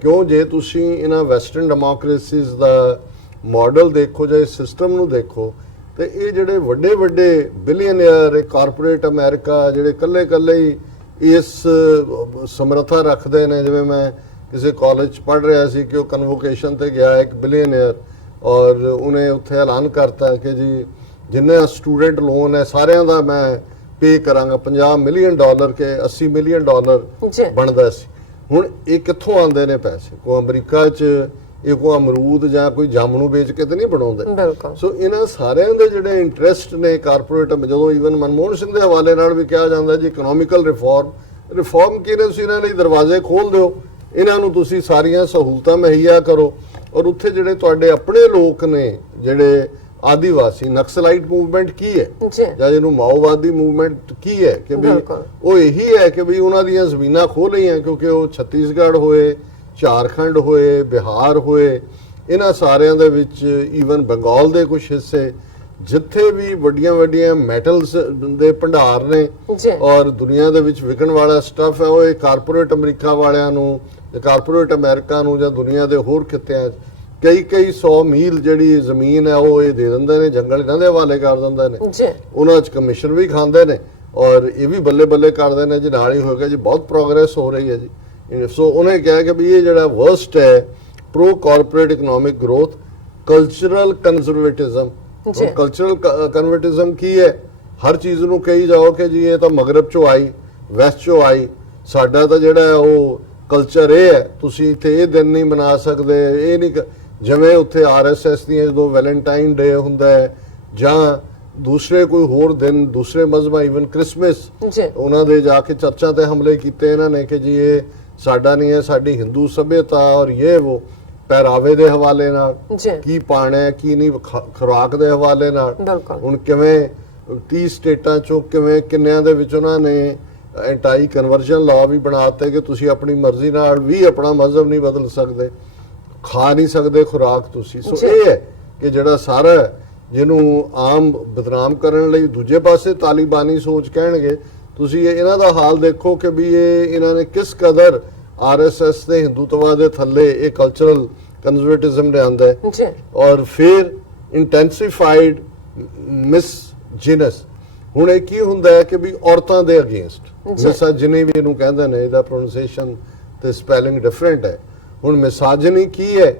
ਕਿਉਂ? ਜੇ ਤੁਸੀਂ ਇਹਨਾਂ ਵੈਸਟਰਨ ਡੈਮੋਕ੍ਰੇਸੀਜ਼ ਦਾ ਮਾਡਲ ਦੇਖੋ ਜਾਂ ਇਸ ਸਿਸਟਮ ਨੂੰ ਦੇਖੋ, ਤੇ ਇਹ ਜਿਹੜੇ ਵੱਡੇ ਬਿਲੀਅਨਰ ਇਹ ਕਾਰਪੋਰੇਟ ਅਮਰੀਕਾ ਜਿਹੜੇ ਕੱਲੇ ਹੀ ਇਸ ਸਮਰੱਥਾ ਰੱਖਦੇ ਨੇ। ਜਿਵੇਂ ਮੈਂ ਕਿਸੇ ਕਾਲਜ 'ਚ ਪੜ੍ਹ ਰਿਹਾ ਸੀ ਕਿ ਉਹ ਕਨਵੋਕੇਸ਼ਨ ਤੇ ਗਿਆ ਇੱਕ ਬਿਲੀਅਨਰ, ਔਰ ਉਹਨੇ ਉੱਥੇ ਐਲਾਨ ਕਰਤਾ ਕਿ ਜੀ ਜਿੰਨੇ ਸਟੂਡੈਂਟ ਲੋਨ ਹੈ ਸਾਰਿਆਂ ਦਾ ਮੈਂ ਪੇ ਕਰਾਂਗਾ, $50 ਮਿਲੀਅਨ ਕੇ $80 ਮਿਲੀਅਨ ਬਣਦਾ ਸੀ। ਹੁਣ ਇਹ ਕਿੱਥੋਂ ਆਉਂਦੇ ਨੇ ਪੈਸੇ? ਕੋਈ ਅਮਰੀਕਾ 'ਚ ਇਹ ਕੋਈ ਅਮਰੂਦ ਜਾਂ ਕੋਈ ਜਾਮਣੂ ਵੇਚ ਕੇ ਤੇ ਨਹੀਂ ਬਣਾਉਂਦੇ। ਸੋ ਇਹਨਾਂ ਸਾਰਿਆਂ ਦੇ ਜਿਹੜੇ ਇੰਟਰਸਟ ਨੇ ਕਾਰਪੋਰੇਟ, ਜਦੋਂ ਈਵਨ ਮਨਮੋਹਨ ਸਿੰਘ ਦੇ ਹਵਾਲੇ ਨਾਲ ਵੀ ਕਿਹਾ ਜਾਂਦਾ ਜੀ ਇਕਨੋਮਿਕਲ ਰਿਫਾਰਮ ਕੀ ਨੇ, ਤੁਸੀਂ ਇਹਨਾਂ ਲਈ ਦਰਵਾਜ਼ੇ ਖੋਲ ਦਿਓ, ਇਹਨਾਂ ਨੂੰ ਤੁਸੀਂ ਸਾਰੀਆਂ ਸਹੂਲਤਾਂ ਮੁਹੱਈਆ ਕਰੋ। ਔਰ ਉੱਥੇ ਜਿਹੜੇ ਤੁਹਾਡੇ ਆਪਣੇ ਲੋਕ ਨੇ, ਜਿਹੜੇ ਆਦੀਵਾਸੀ ਨਕਸਲਾਈਟ ਮੂਵਮੈਂਟ ਕੀ ਹੈ ਜਾਂ ਜਿਹਨੂੰ ਮਾਓਵਾਦੀ ਮੂਵਮੈਂਟ ਕੀ ਹੈ, ਕਿ ਵੀ ਉਹ ਇਹੀ ਹੈ ਕਿ ਵੀ ਉਹਨਾਂ ਦੀਆਂ ਜ਼ਮੀਨਾਂ ਖੋਹ ਲਈਆਂ, ਕਿਉਂਕਿ ਉਹ ਛੱਤੀਸਗੜ੍ਹ ਹੋਏ, ਝਾਰਖੰਡ ਹੋਏ, ਬਿਹਾਰ ਹੋਏ, ਇਹਨਾਂ ਸਾਰਿਆਂ ਦੇ ਵਿੱਚ ਈਵਨ ਬੰਗਾਲ ਦੇ ਕੁਝ ਹਿੱਸੇ ਜਿੱਥੇ ਵੀ ਵੱਡੀਆਂ ਮੈਟਲਸ ਦੇ ਭੰਡਾਰ ਨੇ ਔਰ ਦੁਨੀਆ ਦੇ ਵਿੱਚ ਵਿਕਣ ਵਾਲਾ ਸਟੱਫ ਹੈ, ਉਹ ਇਹ ਕਾਰਪੋਰੇਟ ਅਮਰੀਕਾ ਵਾਲਿਆਂ ਨੂੰ, ਕਾਰਪੋਰੇਟ ਅਮਰੀਕਾ ਨੂੰ ਜਾਂ ਦੁਨੀਆ ਦੇ ਹੋਰ ਖਿੱਤਿਆਂ 'ਚ ਕਈ 100 ਮੀਲ ਜਿਹੜੀ ਜ਼ਮੀਨ ਹੈ ਉਹ ਇਹ ਦੇ ਦਿੰਦੇ ਨੇ, ਜੰਗਲ ਇਹਨਾਂ ਦੇ ਹਵਾਲੇ ਕਰ ਦਿੰਦੇ ਨੇ, ਉਹਨਾਂ 'ਚ ਕਮਿਸ਼ਨ ਵੀ ਖਾਂਦੇ ਨੇ ਔਰ ਇਹ ਵੀ ਬੱਲੇ ਕਰਦੇ ਨੇ ਜੀ ਨਾਲ ਹੀ ਹੋਏਗਾ ਜੀ, ਬਹੁਤ ਪ੍ਰੋਗਰੈਸ ਹੋ ਰਹੀ ਹੈ ਜੀ। ਸੋ ਉਹਨੇ ਕਿਹਾ ਕਿ ਵੀ ਇਹ ਜਿਹੜਾ ਵਰਸਟ ਹੈ pro corporate economic growth, cultural conservatism. Cultural conservatism ਕੀ ਹੈ? ਹਰ ਚੀਜ਼ ਨੂੰ ਕਹੀ ਜਾਓ ਕਿ ਜੀ ਇਹ ਤਾਂ ਮਗਰਬ 'ਚੋਂ ਆਈ, ਵੈਸਟ 'ਚੋਂ ਆਈ, ਸਾਡਾ ਤਾਂ ਜਿਹੜਾ ਉਹ ਕਲਚਰ ਇਹ ਹੈ, ਤੁਸੀਂ ਇੱਥੇ ਇਹ ਦਿਨ ਨਹੀਂ ਮਨਾ ਸਕਦੇ, ਇਹ ਨਹੀਂ। ਜਿਵੇਂ ਉੱਥੇ RSS ਦੀਆਂ ਜਦੋਂ ਵੈਲੈਂਟਾਈਨ ਡੇ ਹੁੰਦਾ ਹੈ ਜਾਂ ਦੂਸਰੇ ਕੋਈ ਹੋਰ ਦਿਨ, ਦੂਸਰੇ ਮਜ਼ਹਬਾਂ, ਈਵਨ ਕ੍ਰਿਸਮਸ, ਉਹਨਾਂ ਦੇ ਜਾ ਕੇ ਚਰਚਾਂ ਤੇ ਹਮਲੇ ਕੀਤੇ ਇਹਨਾਂ ਨੇ ਕਿ ਜੀ ਇਹ ਸਾਡਾ ਨਹੀਂ ਹੈ, ਸਾਡੀ ਹਿੰਦੂ ਸਭਿਅਤਾ ਔਰ ਇਹ ਉਹ ਪਹਿਰਾਵੇ ਦੇ ਹਵਾਲੇ ਨਾਲ, ਕੀ ਪਾਣਾ ਕੀ ਨਹੀਂ, ਖੁਰਾਕ ਦੇ ਹਵਾਲੇ ਨਾਲ। ਹੁਣ ਕਿਵੇਂ 30 ਸਟੇਟਾਂ ਚੋਂ ਕਿੰਨਿਆਂ ਦੇ ਵਿੱਚ ਉਹਨਾਂ ਨੇ ਐਂਟਾਈ ਕਨਵਰਜਨ ਲਾਅ ਵੀ ਬਣਾਤੇ ਕਿ ਤੁਸੀਂ ਆਪਣੀ ਮਰਜ਼ੀ ਨਾਲ ਵੀ ਆਪਣਾ ਮਜ਼ਹਬ ਨਹੀਂ ਬਦਲ ਸਕਦੇ, ਖਾ ਨਹੀਂ ਸਕਦੇ ਖੁਰਾਕ ਤੁਸੀਂ। ਸੋ ਇਹ ਹੈ ਕਿ ਜਿਹੜਾ ਸਾਰਾ ਜਿਹਨੂੰ ਆਮ ਬਦਨਾਮ ਕਰਨ ਲਈ ਦੂਜੇ ਪਾਸੇ ਤਾਲਿਬਾਨੀ ਸੋਚ ਕਹਿਣਗੇ, ਤੁਸੀਂ ਇਹਨਾਂ ਦਾ ਹਾਲ ਦੇਖੋ ਕਿ ਵੀ ਇਹਨਾਂ ਨੇ ਕਿਸ ਕਦਰ RSS ਦੇ ਹਿੰਦੂਤਵਾ ਦੇ ਥੱਲੇ ਇਹ ਕਲਚਰਲ ਕੰਜ਼ਰਵੇਟਿਜ਼ਮ ਲਿਆਂਦਾ ਹੈ। ਔਰ ਫਿਰ ਇੰਟੈਂਸੀਫਾਈਡ ਮਿਸਜਿਨਸ। ਹੁਣ ਇਹ ਕੀ ਹੁੰਦਾ ਹੈ ਕਿ ਵੀ ਔਰਤਾਂ ਦੇ ਅਗੇਂਸਟ ਮਿਸਾਜਿਨੀ ਵੀ ਇਹਨੂੰ ਕਹਿੰਦੇ ਨੇ, ਇਹਦਾ ਪ੍ਰੋਨਾਂਸੀਏਸ਼ਨ ਤੇ ਸਪੈਲਿੰਗ ਡਿਫਰੈਂਟ ਹੈ। ਹੁਣ ਮਿਸਾਜਿਨੀ ਕੀ ਹੈ?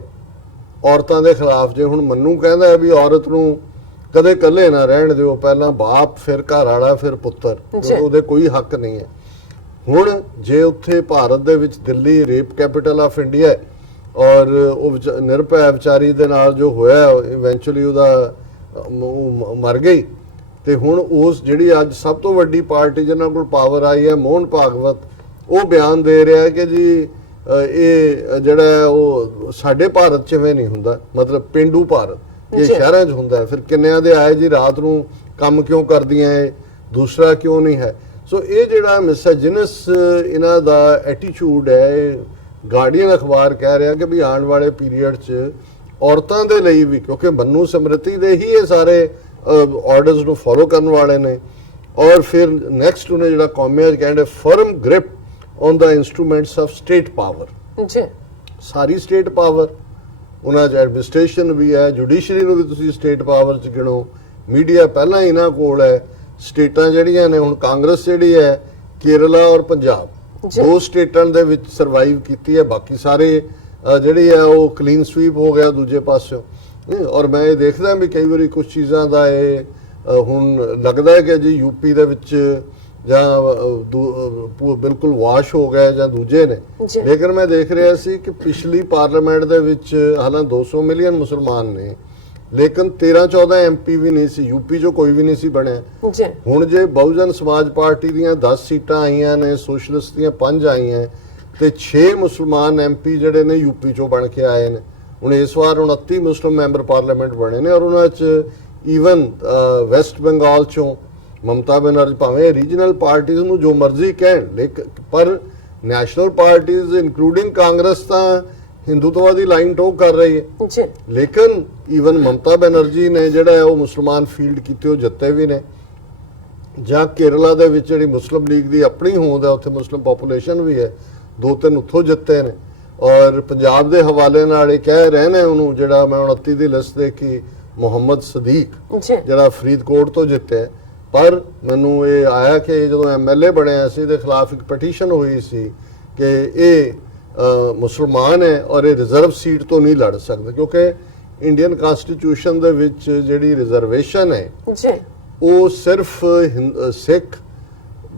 ਔਰਤਾਂ ਦੇ ਖਿਲਾਫ। ਜੇ ਹੁਣ ਮੰਨੂ ਕਹਿੰਦਾ ਵੀ ਔਰਤ ਨੂੰ ਕਦੇ ਇਕੱਲੇ ਨਾ ਰਹਿਣ ਦਿਓ, ਪਹਿਲਾਂ ਬਾਪ, ਫਿਰ ਘਰ ਵਾਲਾ, ਫਿਰ ਪੁੱਤਰ, ਉਹਦੇ ਕੋਈ ਹੱਕ ਨਹੀਂ ਹੈ। ਹੁਣ ਜੇ ਉੱਥੇ ਭਾਰਤ ਦੇ ਵਿੱਚ Delhi rape capital of India ਔਰ ਉਹ ਨਿਰਭੈ ਵਿਚਾਰੀ ਦੇ ਨਾਲ ਜੋ ਹੋਇਆ ਇਵੈਂਚੁਅਲੀ ਉਹਦਾ ਉਹ ਮਰ ਗਈ ਤੇ ਹੁਣ ਉਸ ਜਿਹੜੀ ਅੱਜ ਸਭ ਤੋਂ ਵੱਡੀ ਪਾਰਟੀ ਜਿਹਨਾਂ ਕੋਲ ਪਾਵਰ ਆਈ ਹੈ ਮੋਹਨ ਭਾਗਵਤ ਉਹ ਬਿਆਨ ਦੇ ਰਿਹਾ ਹੈ ਕਿ ਜੀ ਇਹ ਜਿਹੜਾ ਉਹ ਸਾਡੇ ਭਾਰਤ 'ਚ ਇਵੇਂ ਨਹੀਂ ਹੁੰਦਾ, ਮਤਲਬ ਪਿੰਡੂ ਭਾਰਤ ਇਹ ਸ਼ਹਿਰਾਂ 'ਚ ਹੁੰਦਾ। ਫਿਰ ਕਿੰਨਿਆਂ ਦੇ ਆਏ ਜੀ ਰਾਤ ਨੂੰ ਕੰਮ ਕਿਉਂ ਕਰਦੀਆਂ ਇਹ, ਦੂਸਰਾ ਕਿਉਂ ਨਹੀਂ ਹੈ। ਸੋ ਇਹ ਜਿਹੜਾ ਮਿਸਜਿਨਸ ਇਹਨਾਂ ਦਾ ਐਟੀਟਿਊਡ ਹੈ, ਗਾਰਡੀਅਨ ਅਖਬਾਰ ਕਹਿ ਰਿਹਾ ਕਿ ਵੀ ਆਉਣ ਵਾਲੇ ਪੀਰੀਅਡ 'ਚ ਔਰਤਾਂ ਦੇ ਲਈ ਵੀ, ਕਿਉਂਕਿ ਮਨੂ ਸਮ੍ਰਿਤੀ ਦੇ ਹੀ ਇਹ ਸਾਰੇ ਆਰਡਰਸ ਨੂੰ ਫੋਲੋ ਕਰਨ ਵਾਲੇ ਨੇ। ਔਰ ਫਿਰ ਨੈਕਸਟ ਉਹਨੇ ਜਿਹੜਾ ਕੌਮੀ ਕਹਿੰਦੇ firm grip on the instruments of state power ਜੀ, ਸਾਰੀ ਸਟੇਟ ਪਾਵਰ ਉਹਨਾਂ 'ਚ ਐਡਮਿਨਿਸਟ੍ਰੇਸ਼ਨ ਵੀ ਹੈ, ਜੁਡੀਸ਼ਰੀ ਨੂੰ ਵੀ ਤੁਸੀਂ ਸਟੇਟ ਪਾਵਰ 'ਚ ਗਿਣੋ, ਮੀਡੀਆ ਪਹਿਲਾਂ ਇਹਨਾਂ ਕੋਲ ਹੈ। ਸਟੇਟਾਂ ਜਿਹੜੀਆਂ ਨੇ ਹੁਣ ਕਾਂਗਰਸ ਜਿਹੜੀ ਹੈ ਕੇਰਲਾ ਔਰ ਪੰਜਾਬ ਦੋ ਸਟੇਟਾਂ ਦੇ ਵਿੱਚ ਸਰਵਾਈਵ ਕੀਤੀ ਹੈ, ਬਾਕੀ ਸਾਰੇ ਜਿਹੜੀ ਹੈ ਉਹ ਕਲੀਨ ਸਵੀਪ ਹੋ ਗਿਆ ਦੂਜੇ ਪਾਸਿਓਂ। ਔਰ ਮੈਂ ਇਹ ਦੇਖਦਾ ਵੀ ਕਈ ਵਾਰੀ ਕੁਝ ਚੀਜ਼ਾਂ ਦਾ ਇਹ ਹੁਣ ਲੱਗਦਾ ਹੈ ਕਿ ਜੀ ਯੂਪੀ ਦੇ ਵਿੱਚ ਜਾਂ ਬਿਲਕੁਲ ਵਾਸ਼ ਹੋ ਗਏ ਜਾਂ ਦੂਜੇ ਨੇ, ਲੇਕਿਨ ਮੈਂ ਦੇਖ ਰਿਹਾ ਸੀ ਕਿ ਪਿਛਲੀ ਪਾਰਲੀਮੈਂਟ ਦੇ ਵਿੱਚ ਹਾਲਾਂਕਿ 200 ਮਿਲੀਅਨ ਮੁਸਲਮਾਨ ਨੇ ਲੇਕਿਨ 13-14 ਐਮਪੀ ਵੀ ਨਹੀਂ ਸੀ, ਯੂਪੀ 'ਚੋਂ ਕੋਈ ਵੀ ਨਹੀਂ ਸੀ ਬਣਿਆ। ਹੁਣ ਜੇ ਬਹੁਜਨ ਸਮਾਜ ਪਾਰਟੀ ਦੀਆਂ 10 ਸੀਟਾਂ ਆਈਆਂ ਨੇ, ਸੋਸ਼ਲਿਸਟ ਦੀਆਂ 5 ਆਈਆਂ ਤੇ 6 ਮੁਸਲਮਾਨ ਐਮਪੀ ਜਿਹੜੇ ਨੇ ਯੂਪੀ 'ਚੋਂ ਬਣ ਕੇ ਆਏ ਨੇ। ਹੁਣ ਇਸ ਵਾਰ 29 ਮੁਸਲਿਮ ਮੈਂਬਰ ਪਾਰਲੀਮੈਂਟ ਬਣੇ ਨੇ ਔਰ ਉਹਨਾਂ 'ਚ ਈਵਨ ਵੈਸਟ ਬੰਗਾਲ 'ਚੋਂ ਮਮਤਾ ਬੈਨਰਜੀ, ਭਾਵੇਂ ਰੀਜਨਲ ਪਾਰਟੀਆਂ ਨੂੰ ਜੋ ਮਰਜ਼ੀ ਕਹਿਣ ਲੇਕਿਨ ਪਰ ਨੈਸ਼ਨਲ ਪਾਰਟੀਆਂ ਇਨਕਲੂਡਿੰਗ ਕਾਂਗਰਸ ਤਾਂ ਹਿੰਦੂਤਵਾਦੀ ਲਾਈਨ ਟੋਕ ਕਰ ਰਹੀ ਹੈ। ਲੇਕਿਨ ਈਵਨ ਮਮਤਾ ਬੈਨਰਜੀ ਨੇ ਜਿਹੜਾ ਹੈ ਉਹ ਮੁਸਲਮਾਨ ਫੀਲਡ ਕੀਤੇ ਉਹ ਜਿੱਤੇ ਵੀ ਨੇ। ਜਾਂ ਕੇਰਲਾ ਦੇ ਵਿੱਚ ਜਿਹੜੀ ਮੁਸਲਿਮ ਲੀਗ ਦੀ ਆਪਣੀ ਹੋਂਦ ਹੈ ਉੱਥੇ ਮੁਸਲਿਮ ਪੋਪੂਲੇਸ਼ਨ ਵੀ ਹੈ, 2-3 ਉੱਥੋਂ ਜਿੱਤੇ ਨੇ। ਔਰ ਪੰਜਾਬ ਦੇ ਹਵਾਲੇ ਨਾਲ ਇਹ ਕਹਿ ਰਹੇ ਨੇ ਉਹਨੂੰ ਜਿਹੜਾ ਮੈਂ 29 ਦੀ ਲਿਸਟ ਦੇਖੀ ਮੁਹੰਮਦ ਸਦੀਕ ਜਿਹੜਾ ਫਰੀਦਕੋਟ ਤੋਂ ਜਿੱਤਿਆ। ਪਰ ਮੈਨੂੰ ਇਹ ਆਇਆ ਕਿ ਜਦੋਂ ਐਮਐਲਏ ਬਣਿਆ ਸੀ ਇਹਦੇ ਖਿਲਾਫ ਇੱਕ ਪਟੀਸ਼ਨ ਹੋਈ ਸੀ ਕਿ ਇਹ ਮੁਸਲਮਾਨ ਹੈ ਔਰ ਇਹ ਰਿਜ਼ਰਵ ਸੀਟ ਤੋਂ ਨਹੀਂ ਲੜ ਸਕਦੇ, ਕਿਉਂਕਿ ਇੰਡੀਅਨ ਕਨਸਟੀਟਿਊਸ਼ਨ ਦੇ ਵਿੱਚ ਜਿਹੜੀ ਰਿਜ਼ਰਵੇਸ਼ਨ ਹੈ ਉਹ ਸਿਰਫ ਸਿੱਖ,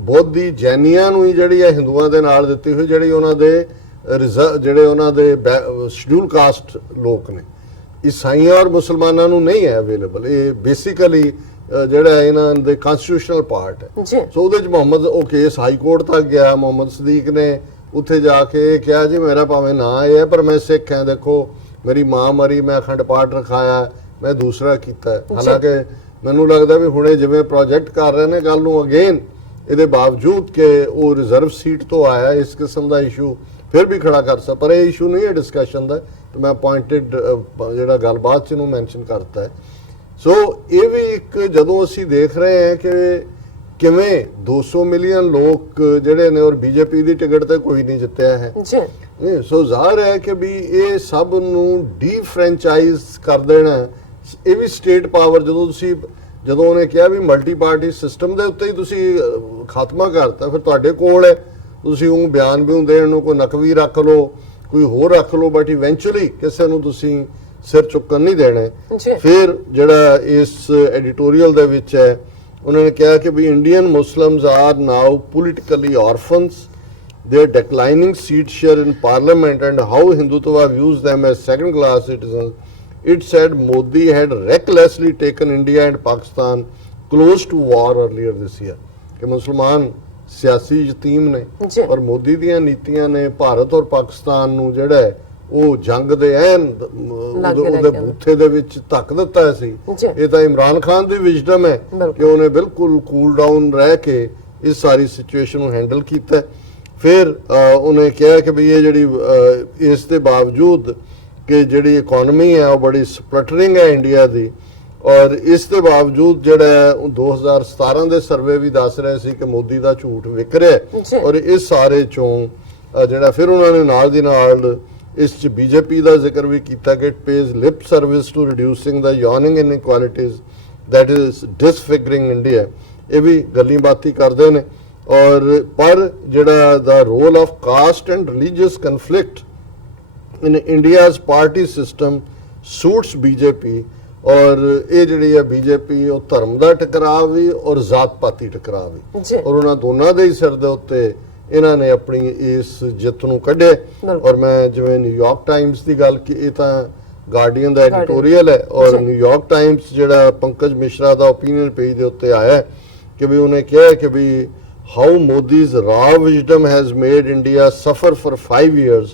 ਬੋਧੀ, ਜੈਨੀਆਂ ਨੂੰ ਹੀ ਜਿਹੜੀ ਹੈ ਹਿੰਦੂਆਂ ਦੇ ਨਾਲ ਦਿੱਤੀ ਹੋਈ, ਜਿਹੜੀ ਉਹਨਾਂ ਦੇ ਜਿਹੜੇ ਉਹਨਾਂ ਦੇ ਸ਼ਡਿਊਲ ਕਾਸਟ ਲੋਕ ਨੇ। ਈਸਾਈਆਂ ਔਰ ਮੁਸਲਮਾਨਾਂ ਨੂੰ ਨਹੀਂ ਹੈ ਅਵੇਲੇਬਲ। ਇਹ ਬੇਸਿਕਲੀ ਜਿਹੜਾ ਇਹਨਾਂ ਦੇ ਕਨਸਟੀਟਿਊਸ਼ਨਲ ਪਾਰਟ ਹੈ। ਸੋ ਉਹਦੇ 'ਚ ਮੁਹੰਮਦ ਉਹ ਕੇਸ ਹਾਈ ਕੋਰਟ ਤੱਕ ਗਿਆ। ਮੁਹੰਮਦ ਸਦੀਕ ਨੇ ਉੱਥੇ ਜਾ ਕੇ ਕਿਹਾ ਜੀ ਮੇਰਾ ਭਾਵੇਂ ਨਾਂ ਇਹ ਹੈ ਪਰ ਮੈਂ ਸਿੱਖ ਹਾਂ, ਦੇਖੋ ਮੇਰੀ ਮਾਂ ਮਰੀ, ਮੈਂ ਅਖੰਡ ਪਾਠ ਰਖਾਇਆ, ਮੈਂ ਦੂਸਰਾ ਕੀਤਾ। ਹਾਲਾਂਕਿ ਮੈਨੂੰ ਲੱਗਦਾ ਵੀ ਹੁਣੇ ਜਿਵੇਂ ਪ੍ਰੋਜੈਕਟ ਕਰ ਰਹੇ ਨੇ ਗੱਲ ਨੂੰ ਅਗੇਨ ਇਹਦੇ ਬਾਵਜੂਦ ਕਿ ਉਹ ਰਿਜ਼ਰਵ ਸੀਟ ਤੋਂ ਆਇਆ, ਇਸ ਕਿਸਮ ਦਾ ਇਸ਼ੂ ਫਿਰ ਵੀ ਖੜਾ ਕਰ ਸਕਦਾ। ਪਰ ਇਹ ਇਸ਼ੂ ਨਹੀਂ ਹੈ ਡਿਸਕਸ਼ਨ ਦਾ, ਤੇ ਮੈਂ ਪੁਆਇੰਟਡ ਜਿਹੜਾ ਗੱਲਬਾਤ 'ਚ ਇਹਨੂੰ ਮੈਂਸ਼ਨ ਕਰਤਾ ਹੈ। ਸੋ ਇਹ ਵੀ ਇੱਕ ਜਦੋਂ ਅਸੀਂ ਦੇਖ ਰਹੇ ਹਾਂ ਕਿ ਕਿਵੇਂ 200 ਮਿਲੀਅਨ ਲੋਕ ਜਿਹੜੇ ਨੇ ਔਰ ਬੀਜੇਪੀ ਦੀ ਟਿਕਟ ਤੇ ਕੋਈ ਨਹੀਂ ਜਿੱਤਿਆ ਹੈ। ਸੋ ਜ਼ਾਹਰ ਹੈ ਕਿ ਵੀ ਇਹ ਸਭ ਨੂੰ ਡੀਫਰੈਂਚਾਈਜ਼ ਕਰ ਦੇਣਾ, ਇਹ ਵੀ ਸਟੇਟ ਪਾਵਰ ਜਦੋਂ ਉਹਨੇ ਕਿਹਾ ਵੀ ਮਲਟੀ ਪਾਰਟੀ ਸਿਸਟਮ ਦੇ ਉੱਤੇ ਹੀ ਤੁਸੀਂ ਖਾਤਮਾ ਕਰਤਾ, ਫਿਰ ਤੁਹਾਡੇ ਕੋਲ ਹੈ ਤੁਸੀਂ ਉਹ ਬਿਆਨ ਵੀ ਦੇਣ ਨੂੰ ਕੋਈ ਨਕਵੀ ਰੱਖ ਲਓ, ਕੋਈ ਹੋਰ ਰੱਖ ਲਓ, ਬਟ ਇਵੈਂਚੁਅਲੀ ਕਿਸੇ ਨੂੰ ਤੁਸੀਂ ਸਿਰ ਚੁੱਕਣ ਨਹੀਂ ਦੇਣੇ। ਫਿਰ ਜਿਹੜਾ ਇਸ ਐਡੀਟੋਰੀਅਲ ਦੇ ਵਿੱਚ ਹੈ ਉਹਨਾਂ ਨੇ ਕਿਹਾ ਕਿ ਵੀ Indian Muslims are now politically orphans, their declining seat share in parliament and how Hindutva views them as second class citizens. It said Modi had recklessly taken India and Pakistan close to war earlier this year. कि मुसलमान सियासी यतीम ने और मोदी ਦੀਆਂ ਨੀਤੀਆਂ ਨੇ ਭਾਰਤ ਔਰ ਪਾਕਿਸਤਾਨ ਨੂੰ ਜਿਹੜਾ ਹੈ ਉਹ ਜੰਗ ਦੇ ਐਨ ਉਹਦੇ ਬੂਥੇ ਦੇ ਵਿੱਚ ਧੱਕ ਦਿੱਤਾ ਸੀ। ਇਹ ਤਾਂ ਇਮਰਾਨ ਖਾਨ ਦੀ ਵਿਜ਼ਡਮ ਹੈ ਕਿ ਉਹਨੇ ਬਿਲਕੁਲ ਕੂਲ ਡਾਊਨ ਰਹਿ ਕੇ ਇਸ ਸਾਰੀ ਸਿਚੁਏਸ਼ਨ ਨੂੰ ਹੈਂਡਲ ਕੀਤਾ। ਫਿਰ ਉਹਨੇ ਕਿਹਾ ਕਿ ਵੀ ਇਹ ਜਿਹੜੀ ਇਸ ਦੇ ਬਾਵਜੂਦ ਕਿ ਜਿਹੜੀ ਇਕਨੋਮੀ ਹੈ ਉਹ ਬੜੀ ਸਪਲਟਰਿੰਗ ਹੈ ਇੰਡੀਆ ਦੀ, ਔਰ ਇਸ ਦੇ ਬਾਵਜੂਦ ਜਿਹੜਾ 2017 ਦੇ ਸਰਵੇ ਵੀ ਦੱਸ ਰਹੇ ਸੀ ਕਿ ਮੋਦੀ ਦਾ ਝੂਠ ਵਿਕ ਰਿਹਾ। ਔਰ ਇਸ ਸਾਰੇ ਚੋਂ ਜਿਹੜਾ ਫਿਰ ਉਹਨਾਂ ਨੇ ਨਾਲ ਦੀ ਨਾਲ ਇਸ ਚ ਬੀਜੇਪੀ ਦਾ ਜ਼ਿਕਰ ਵੀ ਕੀਤਾ ਕਿ it pays lip service to reducing the yawning inequalities that is disfiguring India. ਇਹ ਵੀ ਗੱਲਾਂ ਬਾਤੀ ਕਰਦੇ ਨੇ। ਔਰ ਪਰ ਜਿਹੜਾ the role of caste and religious conflict in India's party system suits BJP, ਔਰ ਇਹ ਜਿਹੜੀ ਹੈ ਬੀਜੇਪੀ ਉਹ ਧਰਮ ਦਾ ਟਕਰਾਅ ਵੀ ਔਰ ਜ਼ਾਤ ਪਾਤੀ ਟਕਰਾਅ ਵੀ, ਔਰ ਉਹਨਾਂ ਦੋਨਾਂ ਦੇ ਹੀ ਸਿਰ ਦੇ ਉੱਤੇ ਇਹਨਾਂ ਨੇ ਆਪਣੀ ਇਸ ਜਿੱਤ ਨੂੰ ਕੱਢਿਆ। ਬਿਲਕੁਲ। ਔਰ ਮੈਂ ਜਿਵੇਂ ਨਿਊਯਾਰਕ ਟਾਈਮਸ ਦੀ ਗੱਲ ਕਿ ਇਹ ਤਾਂ ਗਾਰਡੀਅਨ ਦਾ ਐਡੀਟੋਰੀਅਲ ਹੈ, ਔਰ ਜੀ। ਨਿਊਯਾਰਕ ਟਾਈਮਸ ਜਿਹੜਾ ਪੰਕਜ ਮਿਸ਼ਰਾ ਦਾ ਓਪੀਨੀਅਨ ਪੇਜ ਦੇ ਉੱਤੇ ਆਇਆ ਹੈ ਕਿ ਵੀ ਉਹਨੇ ਕਿਹਾ ਹੈ ਕਿ ਵੀ how Modi's raw wisdom has made India suffer for 5 years,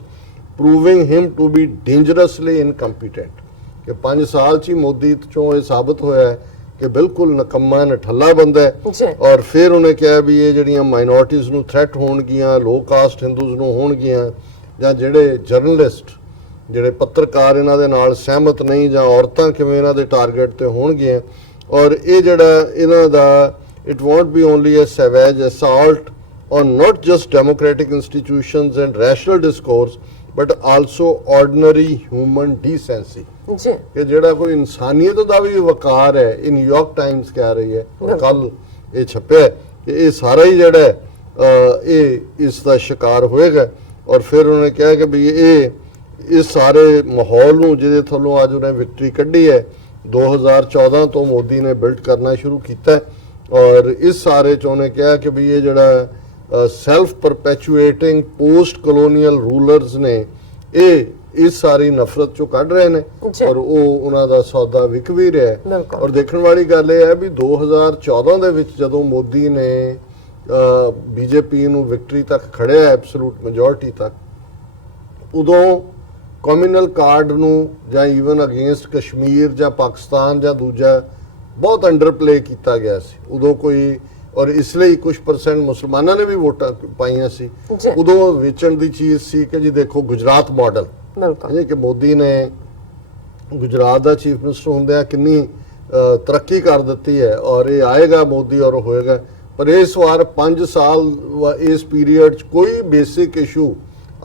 proving him to be dangerously incompetent। ਕਿ 5 ਸਾਲ 'ਚ ਹੀ ਮੋਦੀ ਚੋਂ ਇਹ ਸਾਬਤ ਹੋਇਆ ਹੈ ਕਿ ਬਿਲਕੁਲ ਨਕੰਮਾ ਨਠੱਲਾ ਬੰਦਾ ਹੈ। ਜੀ। ਔਰ ਫਿਰ ਉਹਨੇ ਕਿਹਾ ਵੀ ਇਹ ਜਿਹੜੀਆਂ ਮਾਈਨੋਰਟੀਜ਼ ਨੂੰ ਥ੍ਰੈਟ ਹੋਣਗੀਆਂ, ਲੋ ਕਾਸਟ ਹਿੰਦੂਜ਼ ਨੂੰ ਹੋਣਗੀਆਂ, ਜਾਂ ਜਿਹੜੇ ਜਰਨਲਿਸਟ ਜਿਹੜੇ ਪੱਤਰਕਾਰ ਇਹਨਾਂ ਦੇ ਨਾਲ ਸਹਿਮਤ ਨਹੀਂ, ਜਾਂ ਔਰਤਾਂ ਕਿਵੇਂ ਇਹਨਾਂ ਦੇ ਟਾਰਗੇਟ ਤੇ ਹੋਣਗੀਆਂ। ਔਰ ਇਹ ਜਿਹੜਾ ਇਹਨਾਂ ਦਾ it won't be only a savage assault on not just democratic institutions and rational discourse but also ordinary human decency। ਜੀ ਕਿ ਜਿਹੜਾ ਕੋਈ ਇਨਸਾਨੀਅਤ ਦਾ ਵੀ ਵਕਾਰ ਹੈ, ਇਹ ਨਿਊਯਾਰਕ ਟਾਈਮਸ ਕਹਿ ਰਹੀ ਹੈ, ਕੱਲ ਇਹ ਛਪਿਆ ਹੈ ਕਿ ਇਹ ਸਾਰਾ ਹੀ ਜਿਹੜਾ ਹੈ, ਇਹ ਇਸ ਦਾ ਸ਼ਿਕਾਰ ਹੋਏਗਾ। ਔਰ ਫਿਰ ਉਹਨੇ ਕਿਹਾ ਕਿ ਵੀ ਇਹ ਇਸ ਸਾਰੇ ਮਾਹੌਲ ਨੂੰ ਜਿਹਦੇ ਥੱਲੋਂ ਅੱਜ ਉਹਨੇ ਵਿਕਟਰੀ ਕੱਢੀ ਹੈ 2014 ਤੋਂ ਮੋਦੀ ਨੇ ਬਿਲਡ ਕਰਨਾ ਸ਼ੁਰੂ ਕੀਤਾ ਹੈ। ਔਰ ਇਸ ਸਾਰੇ 'ਚ ਉਹਨੇ ਕਿਹਾ ਕਿ ਵੀ ਇਹ ਜਿਹੜਾ ਸੈਲਫ ਪਰਪੈਚੁਏਟਿੰਗ ਪੋਸਟ ਕਲੋਨੀਅਲ ਰੂਲਰਸ ਨੇ ਇਹ ਇਸ ਸਾਰੀ ਨਫ਼ਰਤ 'ਚੋਂ ਕੱਢ ਰਹੇ ਨੇ, ਔਰ ਉਹ ਉਹਨਾਂ ਦਾ ਸੌਦਾ ਵਿਕ ਵੀ ਰਿਹਾ ਹੈ। ਔਰ ਦੇਖਣ ਵਾਲੀ ਗੱਲ ਇਹ ਹੈ ਵੀ 2014 ਦੇ ਵਿੱਚ ਜਦੋਂ ਮੋਦੀ ਨੇ ਬੀਜੇਪੀ ਨੂੰ ਵਿਕਟਰੀ ਤੱਕ ਖੜਿਆ ਐਬਸੋਲੂਟ ਮੈਜੋਰਟੀ ਤੱਕ, ਉਦੋਂ ਕਮਿਊਨਲ ਕਾਰਡ ਨੂੰ ਜਾਂ ਈਵਨ ਅਗੇਂਸਟ ਕਸ਼ਮੀਰ ਜਾਂ ਪਾਕਿਸਤਾਨ ਜਾਂ ਦੂਜਾ ਬਹੁਤ ਅੰਡਰ ਪਲੇ ਕੀਤਾ ਗਿਆ ਸੀ। ਉਦੋਂ ਕੋਈ ਔਰ ਇਸ ਲਈ ਕੁਝ % ਮੁਸਲਮਾਨਾਂ ਨੇ ਵੀ ਵੋਟਾਂ ਪਾਈਆਂ ਸੀ। ਉਦੋਂ ਵੇਚਣ ਦੀ ਚੀਜ਼ ਸੀ ਕਿ ਜੀ ਦੇਖੋ ਗੁਜਰਾਤ ਮਾਡਲ, ਯਾਨੀ ਕਿ ਮੋਦੀ ਨੇ ਗੁਜਰਾਤ ਦਾ ਚੀਫ ਮਿਨਿਸਟਰ ਹੁੰਦਿਆਂ ਕਿੰਨੀ ਤਰੱਕੀ ਕਰ ਦਿੱਤੀ ਹੈ, ਔਰ ਇਹ ਆਏਗਾ ਮੋਦੀ ਔਰ ਹੋਏਗਾ। ਪਰ ਇਸ ਵਾਰ 5 ਸਾਲ ਇਸ ਪੀਰੀਅਡ 'ਚ ਕੋਈ ਬੇਸਿਕ ਇਸ਼ੂ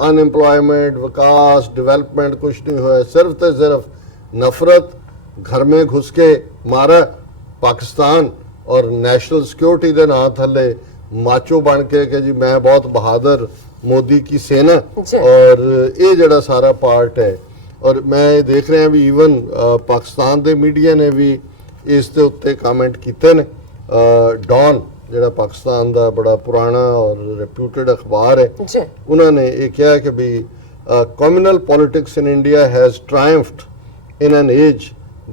अनएम्प्लॉयमेंट, विकास, डेवलपमेंट कुछ नहीं हुआ है। सिर्फ तो सिर्फ नफरत, घर में घुस के मारा पाकिस्तान और नेशनल सिक्योरिटी के नाम थले माचो बन के कि जी मैं बहुत बहादुर मोदी की सेना, और ये जड़ा सारा पार्ट है। और मैं देख रहा भी इवन पाकिस्तान के मीडिया ने भी इस दे उत्ते कमेंट किए ने। डॉन ਜਿਹੜਾ ਪਾਕਿਸਤਾਨ ਦਾ ਬੜਾ ਪੁਰਾਣਾ ਔਰ ਰੈਪਿਊਟਡ ਅਖਬਾਰ ਹੈ, ਉਹਨਾਂ ਨੇ ਇਹ ਕਿਹਾ ਕਿ ਵੀ communal politics in India has triumphed in an age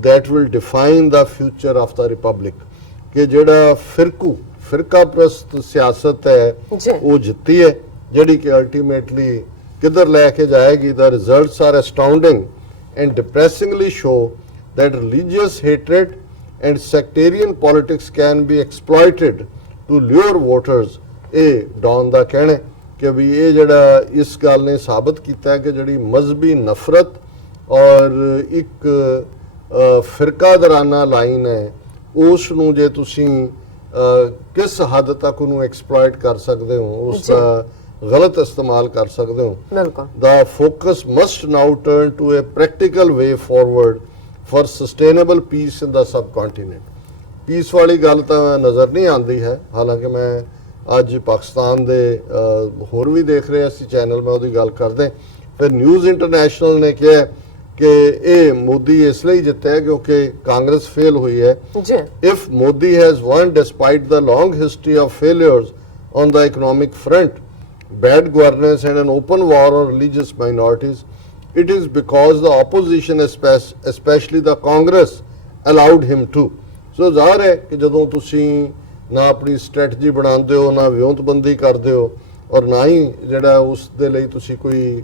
that will define the future of the republic। ਕਿ ਜਿਹੜਾ ਫਿਰਕਾ ਪ੍ਰਸਤ ਸਿਆਸਤ ਹੈ ਉਹ ਜਿੱਤੀ ਹੈ, ਜਿਹੜੀ ਕਿ ਅਲਟੀਮੇਟਲੀ ਕਿੱਧਰ ਲੈ ਕੇ ਜਾਏਗੀ। the results are astounding and depressingly show that religious hatred and sectarian politics can be exploited to lure voters। ਇਹ ਡੌਨ ਦਾ ਕਹਿਣਾ ਕਿ ਵੀ ਇਹ ਜਿਹੜਾ ਇਸ ਗੱਲ ਨੇ ਸਾਬਤ ਕੀਤਾ ਹੈ ਕਿ ਜਿਹੜੀ ਮਜ਼ਹਬੀ ਨਫ਼ਰਤ ਔਰ ਇੱਕ ਫਿਰਕਾਦਰਾਨਾ ਲਾਈਨ ਹੈ, ਉਸ ਨੂੰ ਜੇ ਤੁਸੀਂ ਕਿਸ ਹੱਦ ਤੱਕ ਉਹਨੂੰ ਐਕਸਪਲੋਇਟ ਕਰ ਸਕਦੇ ਹੋ, ਉਸ ਦਾ ਗਲਤ ਇਸਤੇਮਾਲ ਕਰ ਸਕਦੇ ਹੋ। The focus must now turn to a practical way forward for sustainable peace in the subcontinent। Piece ਵਾਲੀ ਗੱਲ ਤਾਂ ਨਜ਼ਰ ਨਹੀਂ ਆਉਂਦੀ ਹੈ, ਹਾਲਾਂਕਿ ਮੈਂ ਅੱਜ ਪਾਕਿਸਤਾਨ ਦੇ ਹੋਰ ਵੀ ਦੇਖ ਰਿਹਾ ਸੀ ਚੈਨਲ, ਮੈਂ ਉਹਦੀ ਗੱਲ ਕਰਦੇ। ਫਿਰ ਨਿਊਜ਼ ਇੰਟਰਨੈਸ਼ਨਲ ਨੇ ਕਿਹਾ ਕਿ ਇਹ ਮੋਦੀ ਇਸ ਲਈ ਜਿੱਤਿਆ ਹੈ ਕਿਉਂਕਿ ਕਾਂਗਰਸ ਫੇਲ ਹੋਈ ਹੈ। If Modi has one despite the long history of failures on the economic front, bad governance and an open war on religious minorities, it is because the opposition, especially the Congress, allowed him to। So ਜ਼ਾਹਰ ਹੈ ਕਿ ਜਦੋਂ ਤੁਸੀਂ ਨਾ ਆਪਣੀ strategy ਬਣਾਉਂਦੇ ਹੋ, ਨਾ ਵਿਉਂਤਬੰਦੀ ਕਰਦੇ ਹੋ, ਔਰ ਨਾ ਹੀ ਜਿਹੜਾ ਉਸ ਦੇ ਲਈ ਤੁਸੀਂ ਕੋਈ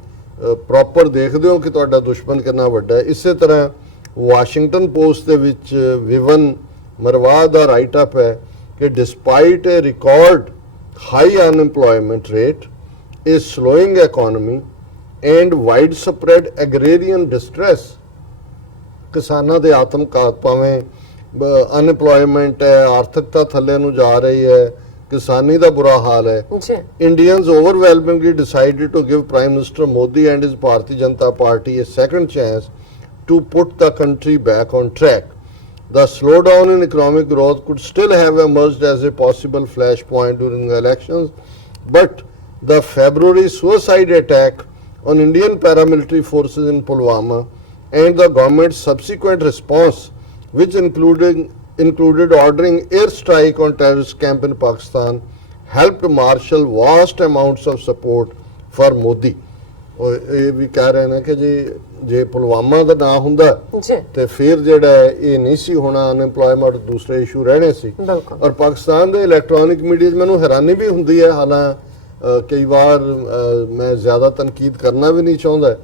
ਪ੍ਰੋਪਰ ਦੇਖਦੇ ਹੋ ਕਿ ਤੁਹਾਡਾ ਦੁਸ਼ਮਣ ਕਿੰਨਾ ਵੱਡਾ ਹੈ। ਇਸੇ ਤਰ੍ਹਾਂ ਵਾਸ਼ਿੰਗਟਨ ਪੋਸਟ ਦੇ ਵਿੱਚ ਵਿਵਨ ਮਰਵਾ ਦਾ ਰਾਈਟ ਅਪ ਹੈ ਕਿ despite A record high unemployment rate, a slowing economy and widespread agrarian distress, ਕਿਸਾਨਾਂ ਦੇ ਆਤਮਘਾਤ, ਭਾਵੇਂ ਅਨਐਮਪਲੋਇਮੈਂਟ ਹੈ, ਆਰਥਿਕਤਾ ਥੱਲੇ ਨੂੰ ਜਾ ਰਹੀ ਹੈ, ਕਿਸਾਨੀ ਦਾ ਬੁਰਾ ਹਾਲ ਹੈ। Indians overwhelmingly decided to give Prime Minister Modi and his Bharatiya Janata Party a second chance to put the country back on track। The slowdown in economic growth could still have emerged as a possible flashpoint during the elections, but the February suicide attack on Indian paramilitary forces in Pulwama and the government's subsequent response, which included ordering airstrike on terrorist camp in Pakistan, helped marshal vast amounts of support for Modi. ਉਹ ਇਹ ਵੀ ਕਹਿ ਰਹੇ ਨੇ ਕਿ ਜੇ ਪੁਲਵਾਮਾ ਦਾ ਨਾ ਹੁੰਦਾ ਜੀ ਤੇ ਫਿਰ ਜਿਹੜਾ ਹੈ ਇਹ ਨਹੀਂ ਸੀ ਹੋਣਾ, ਅਨਐਮਪਲੋਇਮੈਂਟ ਦੂਸਰੇ ਇਸ਼ੂ ਰਹਿਣੇ ਸੀ। ਬਿਲਕੁਲ। ਔਰ ਪਾਕਿਸਤਾਨ ਦੇ ਇਲੈਕਟ੍ਰੋਨਿਕ ਮੀਡੀਆ 'ਚ ਮੈਨੂੰ ਹੈਰਾਨੀ ਵੀ ਹੁੰਦੀ ਹੈ, ਕਈ ਵਾਰ ਮੈਂ ਜ਼ਿਆਦਾ ਤਨਕੀਦ ਕਰਨਾ ਵੀ ਨਹੀਂ ਚਾਹੁੰਦਾ।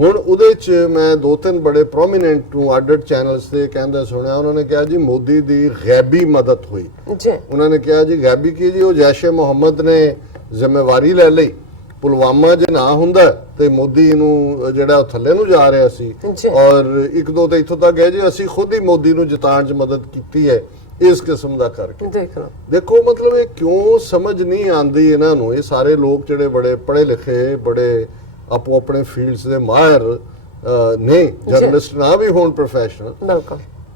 ਹੁਣ ਉਹਦੇ 'ਚ ਮੈਂ 2-3 ਬੜੇ ਪ੍ਰੋਮੀਨੈਂਟ ਨੂੰ ਅੱਡ-ਅੱਡ ਚੈਨਲਸ ਤੇ ਕਹਿੰਦੇ ਸੁਣਿਆ, ਉਹਨਾਂ ਨੇ ਕਿਹਾ ਜੀ ਮੋਦੀ ਦੀ ਗੈਬੀ ਮਦਦ ਹੋਈ। ਜੀ ਉਹਨਾਂ ਨੇ ਕਿਹਾ ਜੀ ਗੈਬੀ ਕੀ ਜੀ, ਉਹ ਜੈਸ਼-ਏ-ਮੁਹੰਮਦ ਨੇ ਜ਼ਿੰਮੇਵਾਰੀ ਲੈ ਲਈ। ਪੁਲਵਾਮਾ ਜੇ ਨਾ ਹੁੰਦਾ ਤੇ ਮੋਦੀ ਨੂੰ ਜਿਹੜਾ ਉਹ ਥੱਲੇ ਨੂੰ ਜਾ ਰਿਹਾ ਸੀ। ਔਰ ਇੱਕ ਦੋ ਤੇ ਇੱਥੋਂ ਤੱਕ ਗਏ ਜੀ ਅਸੀਂ ਖੁਦ ਹੀ ਮੋਦੀ ਨੂੰ ਜਿਤਾਉਣ 'ਚ ਮਦਦ ਕੀਤੀ ਹੈ, ਇਸ ਕਿਸਮ ਦਾ ਕਰਕੇ। ਦੇਖੋ ਮਤਲਬ ਇਹ ਕਿਉਂ ਸਮਝ ਨਹੀਂ ਆਉਂਦੀ ਇਹਨਾਂ ਨੂੰ, ਇਹ ਸਾਰੇ ਲੋਕ ਜਿਹੜੇ ਬੜੇ ਪੜ੍ਹੇ ਲਿਖੇ, ਬੜੇ ਆਪੋ ਆਪਣੇ ਫੀਲਡਸ ਦੇ ਮਾਹਿਰ ਨੇ, ਜਰਨਲਿਸਟ ਨਾ ਵੀ ਹੋਣ ਪ੍ਰੋਫੈਸ਼ਨਲ,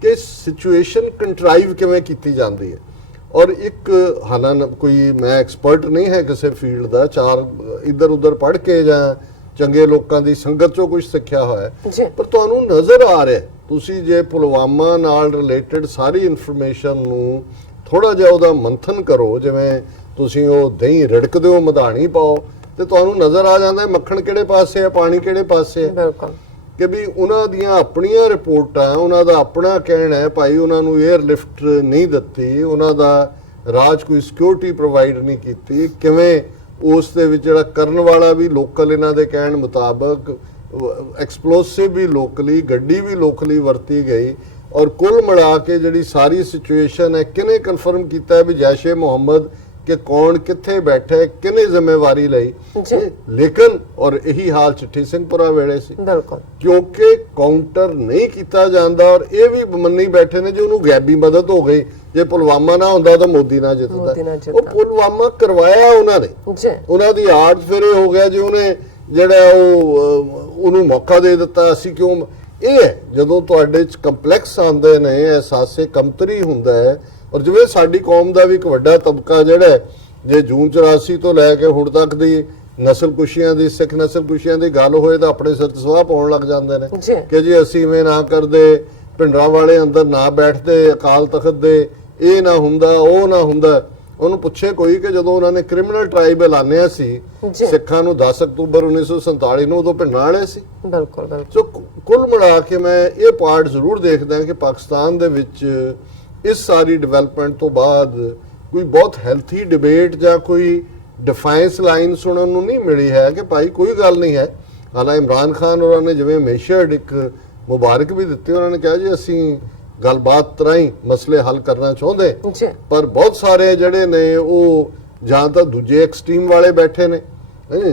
ਕਿ ਸਿਚੁਏਸ਼ਨ ਕੰਟਰਾਈਵ ਕਿਵੇਂ ਕੀਤੀ ਜਾਂਦੀ ਹੈ। ਔਰ ਇੱਕ ਹਾਲਾਂ ਕੋਈ ਮੈਂ ਐਕਸਪਰਟ ਨਹੀਂ ਹੈ ਕਿਸੇ ਫੀਲਡ ਦਾ, ਚਾਰ ਇੱਧਰ ਉੱਧਰ ਪੜ੍ਹ ਕੇ ਜਾਂ ਚੰਗੇ ਲੋਕਾਂ ਦੀ ਸੰਗਤ ਚੋਂ ਕੁਝ ਸਿੱਖਿਆ ਹੋਇਆ, ਪਰ ਤੁਹਾਨੂੰ ਨਜ਼ਰ ਆ ਰਿਹਾ, ਤੁਸੀਂ ਜੇ ਪੁਲਵਾਮਾ ਨਾਲ ਰਿਲੇਟਡ ਸਾਰੀ ਇਨਫੋਰਮੇਸ਼ਨ ਨੂੰ ਥੋੜਾ ਜਿਹਾ ਉਹਦਾ ਮੰਥਨ ਕਰੋ, ਜਿਵੇਂ ਤੁਸੀਂ ਉਹ ਦਹੀਂ ਰਿੜਕਦੇ ਹੋ ਮਧਾਣੀ ਪਾਓ, ਤੇ ਤੁਹਾਨੂੰ ਨਜ਼ਰ ਆ ਜਾਂਦਾ ਮੱਖਣ ਕਿਹੜੇ ਪਾਸੇ ਹੈ, ਪਾਣੀ ਕਿਹੜੇ ਪਾਸੇ ਹੈ। ਬਿਲਕੁਲ। ਕਿ ਵੀ ਉਹਨਾਂ ਦੀਆਂ ਆਪਣੀਆਂ ਰਿਪੋਰਟਾਂ, ਉਹਨਾਂ ਦਾ ਆਪਣਾ ਕਹਿਣਾ ਹੈ ਭਾਈ ਉਹਨਾਂ ਨੂੰ 에ਅਰ ਲਿਫਟ ਨਹੀਂ ਦਿੱਤੀ, ਉਹਨਾਂ ਦਾ ਰਾਜ ਕੋਈ ਸਿਕਿਉਰਿਟੀ ਪ੍ਰੋਵਾਈਡ ਨਹੀਂ ਕੀਤੀ, ਕਿਵੇਂ ਉਸ ਦੇ ਵਿੱਚ ਜਿਹੜਾ ਕਰਨ ਵਾਲਾ ਵੀ ਲੋਕਲ, ਇਹਨਾਂ ਦੇ ਕਹਿਣ ਮੁਤਾਬਕ ਐਕਸਪਲੋਸਿਵ ਵੀ ਲੋਕਲੀ, ਗੱਡੀ ਵੀ ਲੋਕਲੀ ਵਰਤੀ ਗਈ। ਔਰ ਕੁੱਲ ਮਿਲਾ ਕੇ ਜਿਹੜੀ ਸਾਰੀ ਸਿਚੁਏਸ਼ਨ ਹੈ, ਕਿਹਨੇ ਕਨਫਰਮ ਕੀਤਾ ਹੈ ਵੀ ਜੈਸ਼-ਏ-ਮੁਹੰਮਦ ਕਿ ਕੌਣ ਕਿੱਥੇ ਬੈਠੇ, ਕਿਹਨੇ ਜ਼ਿੰਮੇਵਾਰੀ ਲਈ। ਲੇਕਿਨ ਔਰ ਇਹੀ ਹਾਲ ਚਿੱਠੀ ਸਿੰਘਪੁਰਾ ਵੇਲੇ ਸੀ, ਕਿਉਂਕਿ ਕਾਊਂਟਰ ਨਹੀਂ ਕੀਤਾ ਜਾਂਦਾ। ਔਰ ਇਹ ਵੀ ਮੰਨੀ ਬੈਠੇ ਨੇ ਜੀ ਉਹਨੂੰ ਗੈਬੀ ਮਦਦ ਹੋ ਗਈ, ਜੇ ਪੁਲਵਾਮਾ ਨਾ ਹੁੰਦਾ ਤਾਂ ਮੋਦੀ ਨਾ ਜਿੱਤਦਾ। ਉਹ ਪੁਲਵਾਮਾ ਕਰਵਾਇਆ ਉਹਨਾਂ ਨੇ, ਉਹਨਾਂ ਦੀ ਆੜ ਫਿਰ ਇਹ ਹੋ ਗਿਆ ਜੀ ਉਹਨੇ ਜਿਹੜਾ ਉਹਨੂੰ ਮੌਕਾ ਦੇ ਦਿੱਤਾ। ਅਸੀਂ ਕਿਉਂ, ਇਹ ਹੈ ਜਦੋਂ ਤੁਹਾਡੇ ਚ ਕੰਪਲੈਕਸ ਆਉਂਦੇ ਨੇ, ਅਹਿਸਾਸੇ ਕਮਤਰੀ ਹੁੰਦਾ ਹੈ। ਔਰ ਜਿਵੇਂ ਸਾਡੀ ਕੌਮ ਦਾ ਵੀ ਇੱਕ ਵੱਡਾ ਤਬਕਾ ਜਿਹੜਾ ਜੇ ਜੂਨ 84 ਤੋਂ ਲੈ ਕੇ ਹੁਣ ਤੱਕ ਦੀ ਨਸਲਕੁਸ਼ੀਆਂ ਦੀ, ਸਿੱਖ ਨਸਲਕੁਸ਼ੀਆਂ ਦੀ ਗੱਲ ਹੋਏ ਤਾਂ ਆਪਣੇ ਸਿਰ 'ਚ ਸਵਾਹ ਪਾਉਣ ਲੱਗ ਜਾਂਦੇ ਨੇ ਕਿ ਜੀ ਅਸੀਂ ਇਵੇਂ ਨਾ ਕਰਦੇ, ਪਿੰਡਰਾਂ ਵਾਲੇ ਅੰਦਰ ਨਾ ਬੈਠਦੇ, ਅਕਾਲ ਤਖਤ ਦੇ ਇਹ ਨਾ ਹੁੰਦਾ, ਉਹ ਨਾ ਹੁੰਦਾ। ਉਹਨੂੰ ਪੁੱਛੇ ਕੋਈ ਕਿ ਜਦੋਂ ਉਹਨਾਂ ਨੇ ਕ੍ਰਿਮੀਨਲ ਟ੍ਰਾਈਬ ਐਲਾਨਿਆ ਸੀ ਸਿੱਖਾਂ ਨੂੰ 10 ਅਕਤੂਬਰ 1947 ਨੂੰ, ਉਦੋਂ ਪਿੰਡਾਂ ਵਾਲੇ ਸੀ। ਬਿਲਕੁਲ। ਸੋ ਕੁੱਲ ਮਿਲਾ ਕੇ ਮੈਂ ਇਹ ਪਾਰਟ ਜ਼ਰੂਰ ਦੇਖਦਾ ਕਿ ਪਾਕਿਸਤਾਨ ਦੇ ਵਿੱਚ ਇਸ ਸਾਰੀ ਡਿਵੈਲਪਮੈਂਟ ਤੋਂ ਬਾਅਦ ਕੋਈ ਬਹੁਤ ਹੈਲਥੀ ਡਿਬੇਟ ਜਾਂ ਕੋਈ ਡਿਫਾਈਂਸ ਲਾਈਨ ਸੁਣਨ ਨੂੰ ਨਹੀਂ ਮਿਲੀ ਹੈ ਕਿ ਭਾਈ ਕੋਈ ਗੱਲ ਨਹੀਂ ਹੈ। ਹਾਲਾਂ ਇਮਰਾਨ ਖਾਨ ਉਹਨਾਂ ਨੇ ਜਿਵੇਂ ਮੇਸ਼ਰਡ ਇੱਕ ਮੁਬਾਰਕ ਵੀ ਦਿੱਤੀ, ਉਹਨਾਂ ਨੇ ਕਿਹਾ ਜੀ ਅਸੀਂ ਗੱਲਬਾਤ ਰਾਹੀਂ ਮਸਲੇ ਹੱਲ ਕਰਨਾ ਚਾਹੁੰਦੇ, ਪਰ ਬਹੁਤ ਸਾਰੇ ਜਿਹੜੇ ਨੇ ਉਹ ਜਾਂ ਤਾਂ ਦੂਜੇ ਐਕਸਟ੍ਰੀਮ ਵਾਲੇ ਬੈਠੇ ਨੇ,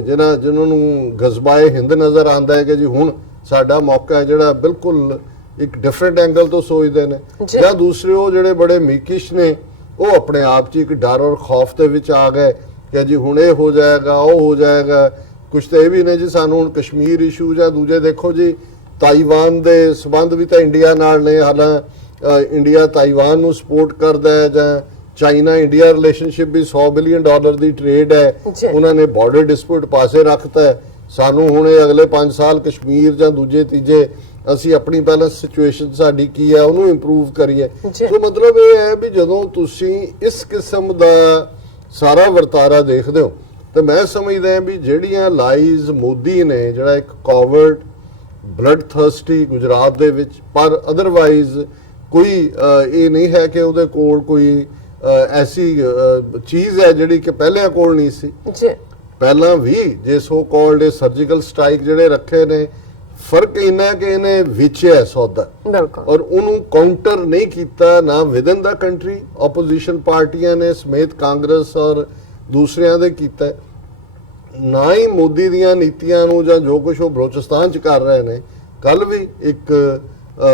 ਜਿਨ੍ਹਾਂ ਨੂੰ ਗਜ਼ਬਾਏ ਹਿੰਦ ਨਜ਼ਰ ਆਉਂਦਾ ਹੈ ਕਿ ਜੀ ਹੁਣ ਸਾਡਾ ਮੌਕਾ ਹੈ, ਜਿਹੜਾ ਬਿਲਕੁਲ ਇੱਕ ਡਿਫਰੈਂਟ ਐਂਗਲ ਤੋਂ ਸੋਚਦੇ ਨੇ, ਜਾਂ ਦੂਸਰੇ ਉਹ ਜਿਹੜੇ ਬੜੇ ਮੀਕਿਸ਼ ਨੇ, ਉਹ ਆਪਣੇ ਆਪ 'ਚ ਇੱਕ ਡਰ ਔਰ ਖੌਫ ਦੇ ਵਿੱਚ ਆ ਗਏ ਕਿ ਜੀ ਹੁਣ ਇਹ ਹੋ ਜਾਏਗਾ, ਉਹ ਹੋ ਜਾਏਗਾ। ਕੁਛ ਤਾਂ ਇਹ ਵੀ ਨੇ ਜੀ ਸਾਨੂੰ ਹੁਣ ਕਸ਼ਮੀਰ ਇਸ਼ੂ ਜਾਂ ਦੂਜੇ, ਦੇਖੋ ਜੀ ਤਾਈਵਾਨ ਦੇ ਸਬੰਧ ਵੀ ਤਾਂ ਇੰਡੀਆ ਨਾਲ ਨੇ, ਹਾਲਾਂ ਇੰਡੀਆ ਤਾਈਵਾਨ ਨੂੰ ਸਪੋਰਟ ਕਰਦਾ ਹੈ, ਜਾਂ ਚਾਈਨਾ ਇੰਡੀਆ ਰਿਲੇਸ਼ਨਸ਼ਿਪ ਵੀ $100 ਬਿਲੀਅਨ ਦੀ ਟ੍ਰੇਡ ਹੈ, ਉਹਨਾਂ ਨੇ ਬਾਰਡਰ ਡਿਸਪਿਊਟ ਪਾਸੇ ਰੱਖਤਾ ਹੈ। ਸਾਨੂੰ ਹੁਣ ਇਹ ਅਗਲੇ 5 ਸਾਲ ਕਸ਼ਮੀਰ ਜਾਂ ਦੂਜੇ ਤੀਜੇ ਅਸੀਂ ਆਪਣੀ ਪਹਿਲਾਂ ਸਿਚੁਏਸ਼ਨ ਸਾਡੀ ਕੀ ਹੈ ਉਹਨੂੰ ਇੰਪਰੂਵ ਕਰੀਏ। ਸੋ ਮਤਲਬ ਇਹ ਹੈ ਵੀ ਜਦੋਂ ਤੁਸੀਂ ਇਸ ਕਿਸਮ ਦਾ ਸਾਰਾ ਵਰਤਾਰਾ ਦੇਖਦੇ ਹੋ ਤਾਂ ਮੈਂ ਸਮਝਦਾ ਹਾਂ ਵੀ ਜਿਹੜੀਆਂ ਲਾਈਜ਼ ਮੋਦੀ ਨੇ, ਜਿਹੜਾ ਇੱਕ ਕਾਵਰਡ ਬਲੱਡ ਥਰਸਟੀ ਗੁਜਰਾਤ ਦੇ ਵਿੱਚ, ਪਰ ਅਦਰਵਾਈਜ਼ ਕੋਈ ਇਹ ਨਹੀਂ ਹੈ ਕਿ ਉਹਦੇ ਕੋਲ ਕੋਈ ਐਸੀ ਚੀਜ਼ ਹੈ ਜਿਹੜੀ ਕਿ ਪਹਿਲਿਆਂ ਕੋਲ ਨਹੀਂ ਸੀ। ਪਹਿਲਾਂ ਵੀ ਜੇ ਸੋ ਕਾਲਡ ਸਰਜੀਕਲ ਸਟ੍ਰਾਈਕ ਜਿਹੜੇ ਰੱਖੇ ਨੇ, ਫਰਕ ਇੰਨਾ ਕਿ ਇਹਨੇ ਵੇਚਿਆ ਸੌਦਾ ਔਰ ਉਹਨੂੰ ਕਾਊਂਟਰ ਨਹੀਂ ਕੀਤਾ, ਨਾ ਵਿਦਨ ਦਾ ਕੰਟਰੀ ਆਪੋਜੀਸ਼ਨ ਪਾਰਟੀਆਂ ਨੇ ਸਮੇਤ ਕਾਂਗਰਸ ਔਰ ਦੂਸਰਿਆਂ ਦੇ ਕੀਤਾ, ਨਾ ਹੀ ਮੋਦੀ ਦੀਆਂ ਨੀਤੀਆਂ ਨੂੰ ਜਾਂ ਜੋ ਕੁਝ ਉਹ ਬਲੋਚਿਸਤਾਨ 'ਚ ਕਰ ਰਹੇ ਨੇ। ਕੱਲ ਵੀ ਇੱਕ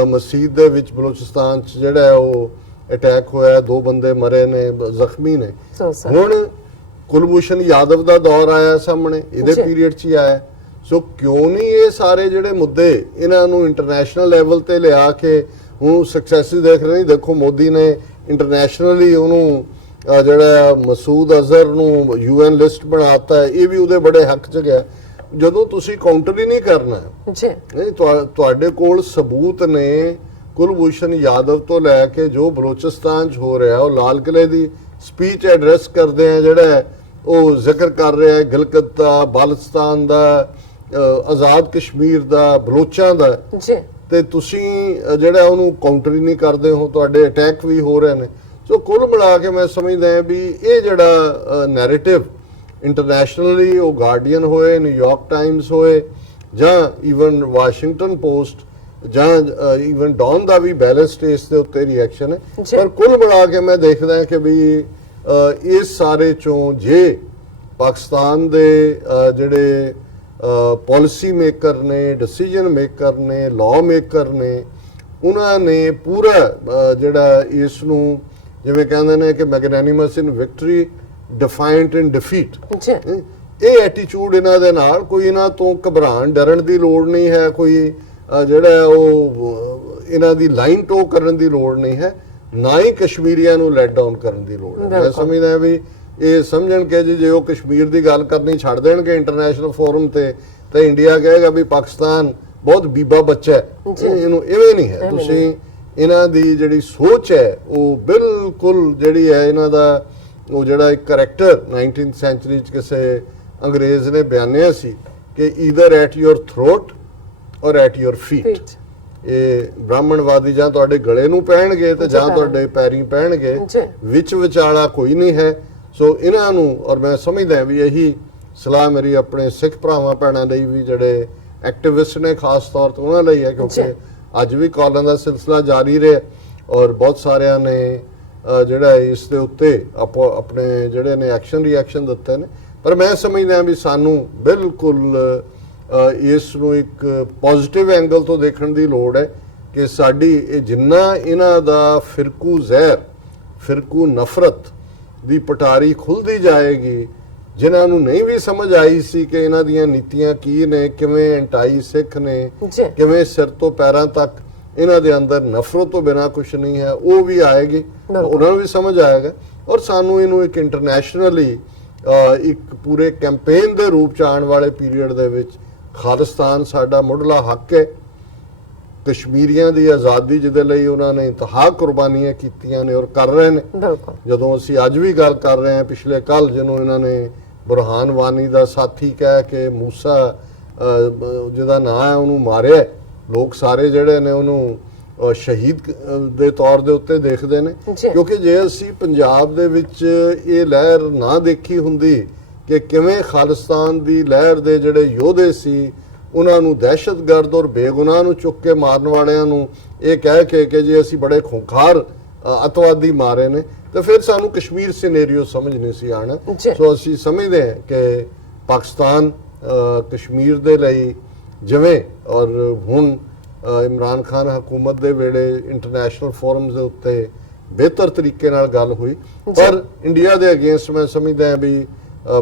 ਮਸਜਿਦ ਦੇ ਵਿੱਚ ਬਲੋਚਿਸਤਾਨ 'ਚ ਜਿਹੜਾ ਉਹ ਅਟੈਕ ਹੋਇਆ, 2 ਬੰਦੇ ਮਰੇ ਨੇ, ਜ਼ਖਮੀ ਨੇ। ਹੁਣ ਕੁਲਭੂਸ਼ਣ ਯਾਦਵ ਦਾ ਦੌਰ ਆਇਆ ਸਾਹਮਣੇ, ਇਹਦੇ ਪੀਰੀਅਡ 'ਚ ਹੀ ਆਇਆ। ਸੋ ਕਿਉਂ ਨਹੀਂ ਇਹ ਸਾਰੇ ਜਿਹੜੇ ਮੁੱਦੇ ਇਹਨਾਂ ਨੂੰ ਇੰਟਰਨੈਸ਼ਨਲ ਲੈਵਲ ਤੇ ਲਿਆ ਕੇ ਹੁਣ ਸਕਸੈਸਿਸ ਦੇਖ ਰਹੇ ਨੇ। ਦੇਖੋ ਮੋਦੀ ਨੇ ਇੰਟਰਨੈਸ਼ਨਲੀ ਉਹਨੂੰ ਜਿਹੜਾ ਮਸੂਦ ਅਜ਼ਹਰ ਨੂੰ UN ਲਿਸਟ ਬਣਾਤਾ, ਇਹ ਵੀ ਉਹਦੇ ਬੜੇ ਹੱਕ 'ਚ ਗਿਆ। ਜਦੋਂ ਤੁਸੀਂ ਕਾਊਂਟਰ ਹੀ ਨਹੀਂ ਕਰਨਾ, ਨਹੀਂ ਤੁਹਾਡੇ ਕੋਲ ਸਬੂਤ ਨੇ ਕੁਲਭੂਸ਼ਣ ਯਾਦਵ ਤੋਂ ਲੈ ਕੇ ਜੋ ਬਲੋਚਿਸਤਾਨ 'ਚ ਹੋ ਰਿਹਾ, ਉਹ ਲਾਲ ਕਿਲੇ ਦੀ ਸਪੀਚ ਐਡਰੈਸ ਕਰਦੇ ਆ ਜਿਹੜਾ ਹੈ, ਉਹ ਜ਼ਿਕਰ ਕਰ ਰਿਹਾ ਹੈ ਗਿਲਗਿਤ ਦਾ, ਬਾਲਸਤਾਨ ਦਾ, ਆਜ਼ਾਦ ਕਸ਼ਮੀਰ ਦਾ, ਬਲੋਚਾਂ ਦਾ, ਜੀ ਤੇ ਤੁਸੀਂ ਜਿਹੜਾ ਉਹਨੂੰ ਕਾਊਂਟਰ ਹੀ ਨਹੀਂ ਕਰਦੇ ਹੋ, ਤੁਹਾਡੇ ਅਟੈਕ ਵੀ ਹੋ ਰਹੇ ਨੇ। ਸੋ ਕੁੱਲ ਮਿਲਾ ਕੇ ਮੈਂ ਸਮਝਦਾ ਹਾਂ ਵੀ ਇਹ ਜਿਹੜਾ ਨੈਰੇਟਿਵ ਇੰਟਰਨੈਸ਼ਨਲੀ, ਉਹ ਗਾਰਡੀਅਨ ਹੋਏ, ਨਿਊਯਾਰਕ ਟਾਈਮਸ ਹੋਏ, ਜਾਂ ਈਵਨ ਵਾਸ਼ਿੰਗਟਨ ਪੋਸਟ, ਜਾਂ ਈਵਨ ਡੌਨ ਦਾ ਵੀ ਬੈਲੈਂਸਡ ਇਸ ਦੇ ਉੱਤੇ ਰਿਐਕਸ਼ਨ ਹੈ। ਪਰ ਕੁੱਲ ਮਿਲਾ ਕੇ ਮੈਂ ਦੇਖਦਾ ਕਿ ਵੀ ਇਸ ਸਾਰੇ ਚੋਂ ਜੇ ਪਾਕਿਸਤਾਨ ਦੇ ਜਿਹੜੇ ਪਾਲਿਸੀ ਮੇਕਰ ਨੇ, ਡਿਸੀਜਨ ਮੇਕਰ ਨੇ, ਲਾਅ ਮੇਕਰ ਨੇ, ਉਹਨਾਂ ਨੇ ਪੂਰਾ ਜਿਹੜਾ ਇਸ ਨੂੰ ਜਿਵੇਂ ਕਹਿੰਦੇ ਨੇ ਕਿ ਮੈਗਨੈਨਿਮਸ ਇਨ ਵਿਕਟਰੀ, ਡਿਫਾਇੰਟ ਇਨ ਡਿਫੀਟ, ਇਹ ਐਟੀਟਿਊਡ ਇਹਨਾਂ ਦੇ ਨਾਲ, ਕੋਈ ਇਹਨਾਂ ਤੋਂ ਘਬਰਾਉਣ ਡਰਨ ਦੀ ਲੋੜ ਨਹੀਂ ਹੈ, ਕੋਈ ਜਿਹੜਾ ਉਹ ਇਹਨਾਂ ਦੀ ਲਾਈਨ ਟੋ ਕਰਨ ਦੀ ਲੋੜ ਨਹੀਂ ਹੈ, ਨਾ ਹੀ ਕਸ਼ਮੀਰੀਆਂ ਨੂੰ ਲੈਟ ਡਾਊਨ ਕਰਨ ਦੀ ਲੋੜ ਹੈ। ਮੈਂ ਸਮਝਦਾ ਵੀ ਇਹ ਸਮਝਣ ਕਿ ਜੇ ਉਹ ਕਸ਼ਮੀਰ ਦੀ ਗੱਲ ਕਰਨੀ ਛੱਡ ਦੇਣਗੇ ਇੰਟਰਨੈਸ਼ਨਲ ਫੋਰਮ ਤੇ, ਤਾਂ ਇੰਡੀਆ ਕਹੇਗਾ ਵੀ ਪਾਕਿਸਤਾਨ ਬਹੁਤ ਬੀਬਾ ਬੱਚਾ ਹੈ। ਇਹਨੂੰ ਇਵੇਂ ਨਹੀਂ ਹੈ। ਤੁਸੀਂ ਇਹਨਾਂ ਦੀ ਜਿਹੜੀ ਸੋਚ ਹੈ ਉਹ ਬਿਲਕੁਲ ਜਿਹੜੀ ਹੈ ਇਹਨਾਂ ਦਾ, ਉਹ ਜਿਹੜਾ ਇੱਕ ਕਰੈਕਟਰ 19th ਸੈਂਚੁਰੀ ਚ ਕਿਸੇ ਅੰਗਰੇਜ਼ ਨੇ ਬਿਆਨਿਆ ਸੀ ਕਿ ਈਦਰ ਐਟ ਯੋਰ ਥਰੋਟ ਔਰ ਐਟ ਯੋਰ ਫੀਟ। ਇਹ ਬ੍ਰਾਹਮਣਵਾਦੀ ਜਾਂ ਤੁਹਾਡੇ ਗਲੇ ਨੂੰ ਪਹਿਣਗੇ ਤੇ ਜਾਂ ਤੁਹਾਡੇ ਪੈਰੀਂ ਪਹਿਣਗੇ, ਵਿੱਚ ਵਿਚਾਲਾ ਕੋਈ ਨਹੀਂ ਹੈ। ਸੋ ਇਹਨਾਂ ਨੂੰ, ਔਰ ਮੈਂ ਸਮਝਦਾ ਵੀ ਇਹੀ ਸਲਾਹ ਮੇਰੀ ਆਪਣੇ ਸਿੱਖ ਭਰਾਵਾਂ ਭੈਣਾਂ ਲਈ ਵੀ ਜਿਹੜੇ ਐਕਟਿਵਿਸਟ ਨੇ, ਖਾਸ ਤੌਰ ਤੇ ਉਹਨਾਂ ਲਈ ਹੈ, ਕਿਉਂਕਿ ਅੱਜ ਵੀ ਕਾਲਾਂ ਦਾ ਸਿਲਸਿਲਾ ਜਾਰੀ ਰਿਹਾ ਔਰ ਬਹੁਤ ਸਾਰਿਆਂ ਨੇ ਜਿਹੜਾ ਇਸ ਦੇ ਉੱਤੇ ਆਪਣੇ ਜਿਹੜੇ ਨੇ ਐਕਸ਼ਨ ਰਿਐਕਸ਼ਨ ਦਿੱਤੇ ਨੇ। ਪਰ ਮੈਂ ਸਮਝਦਾ ਵੀ ਸਾਨੂੰ ਬਿਲਕੁਲ ਇਸ ਨੂੰ ਇੱਕ ਪੋਜ਼ਿਟਿਵ ਐਂਗਲ ਤੋਂ ਦੇਖਣ ਦੀ ਲੋੜ ਹੈ ਕਿ ਸਾਡੀ ਇਹ ਜਿੰਨਾ ਇਹਨਾਂ ਦਾ ਫਿਰਕੂ ਜ਼ਹਿਰ, ਫਿਰਕੂ ਨਫ਼ਰਤ ਦੀ ਪਟਾਰੀ ਖੁੱਲਦੀ ਜਾਏਗੀ, ਜਿਨ੍ਹਾਂ ਨੂੰ ਨਹੀਂ ਵੀ ਸਮਝ ਆਈ ਸੀ ਕਿ ਇਹਨਾਂ ਦੀਆਂ ਨੀਤੀਆਂ ਕੀ ਨੇ, ਕਿਵੇਂ ਐਂਟਾਈ ਸਿੱਖ ਨੇ, ਕਿਵੇਂ ਸਿਰ ਤੋਂ ਪੈਰਾਂ ਤੱਕ ਇਹਨਾਂ ਦੇ ਅੰਦਰ ਨਫ਼ਰਤ ਤੋਂ ਬਿਨਾਂ ਕੁਝ ਨਹੀਂ ਹੈ, ਉਹ ਵੀ ਆਏਗੀ, ਉਹਨਾਂ ਨੂੰ ਵੀ ਸਮਝ ਆਏਗਾ। ਔਰ ਸਾਨੂੰ ਇਹਨੂੰ ਇੱਕ ਇੰਟਰਨੈਸ਼ਨਲੀ ਇੱਕ ਪੂਰੇ ਕੈਂਪੇਨ ਦੇ ਰੂਪ ਚ ਆਉਣ ਵਾਲੇ ਪੀਰੀਅਡ ਦੇ ਵਿੱਚ ਖਾਲਿਸਤਾਨ ਸਾਡਾ ਮੁੱਢਲਾ ਹੱਕ ਹੈ। ਕਸ਼ਮੀਰੀਆਂ ਦੀ ਆਜ਼ਾਦੀ ਜਿਹਦੇ ਲਈ ਉਹਨਾਂ ਨੇ ਇੰਤਹਾ ਕੁਰਬਾਨੀਆਂ ਕੀਤੀਆਂ ਨੇ ਔਰ ਕਰ ਰਹੇ ਨੇ। ਜਦੋਂ ਅਸੀਂ ਅੱਜ ਵੀ ਗੱਲ ਕਰ ਰਹੇ ਹਾਂ, ਪਿਛਲੇ ਕੱਲ ਜਿਹਨੂੰ ਇਹਨਾਂ ਨੇ ਬੁਰਹਾਨ ਵਾਨੀ ਦਾ ਸਾਥੀ ਕਹਿ ਕੇ ਮੂਸਾ ਜਿਹਦਾ ਨਾਂ ਹੈ ਉਹਨੂੰ ਮਾਰਿਆ, ਲੋਕ ਸਾਰੇ ਜਿਹੜੇ ਨੇ ਉਹਨੂੰ ਸ਼ਹੀਦ ਦੇ ਤੌਰ ਦੇ ਉੱਤੇ ਦੇਖਦੇ ਨੇ। ਕਿਉਂਕਿ ਜੇ ਅਸੀਂ ਪੰਜਾਬ ਦੇ ਵਿੱਚ ਇਹ ਲਹਿਰ ਨਾ ਦੇਖੀ ਹੁੰਦੀ ਕਿ ਕਿਵੇਂ ਖਾਲਿਸਤਾਨ ਦੀ ਲਹਿਰ ਦੇ ਜਿਹੜੇ ਯੋਧੇ ਸੀ ਉਹਨਾਂ ਨੂੰ ਦਹਿਸ਼ਤਗਰਦ ਔਰ ਬੇਗੁਨਾਹ ਨੂੰ ਚੁੱਕ ਕੇ ਮਾਰਨ ਵਾਲਿਆਂ ਨੂੰ ਇਹ ਕਹਿ ਕੇ ਕਿ ਜੇ ਅਸੀਂ ਬੜੇ ਖੁੰਖਾਰ ਅਤਵਾਦੀ ਮਾਰੇ ਨੇ, ਤਾਂ ਫਿਰ ਸਾਨੂੰ ਕਸ਼ਮੀਰ ਸਿਨੈਰੀਓ ਸਮਝ ਨਹੀਂ ਸੀ ਆਣਾ। ਸੋ ਅਸੀਂ ਸਮਝਦੇ ਹਾਂ ਕਿ ਪਾਕਿਸਤਾਨ ਕਸ਼ਮੀਰ ਦੇ ਲਈ ਜਿਵੇਂ, ਔਰ ਹੁਣ ਇਮਰਾਨ ਖਾਨ ਹਕੂਮਤ ਦੇ ਵੇਲੇ ਇੰਟਰਨੈਸ਼ਨਲ ਫੋਰਮਸ ਦੇ ਉੱਤੇ ਬਿਹਤਰ ਤਰੀਕੇ ਨਾਲ ਗੱਲ ਹੋਈ, ਪਰ ਇੰਡੀਆ ਦੇ ਅਗੇਂਸਟ ਮੈਂ ਸਮਝਦਾ ਹਾਂ ਵੀ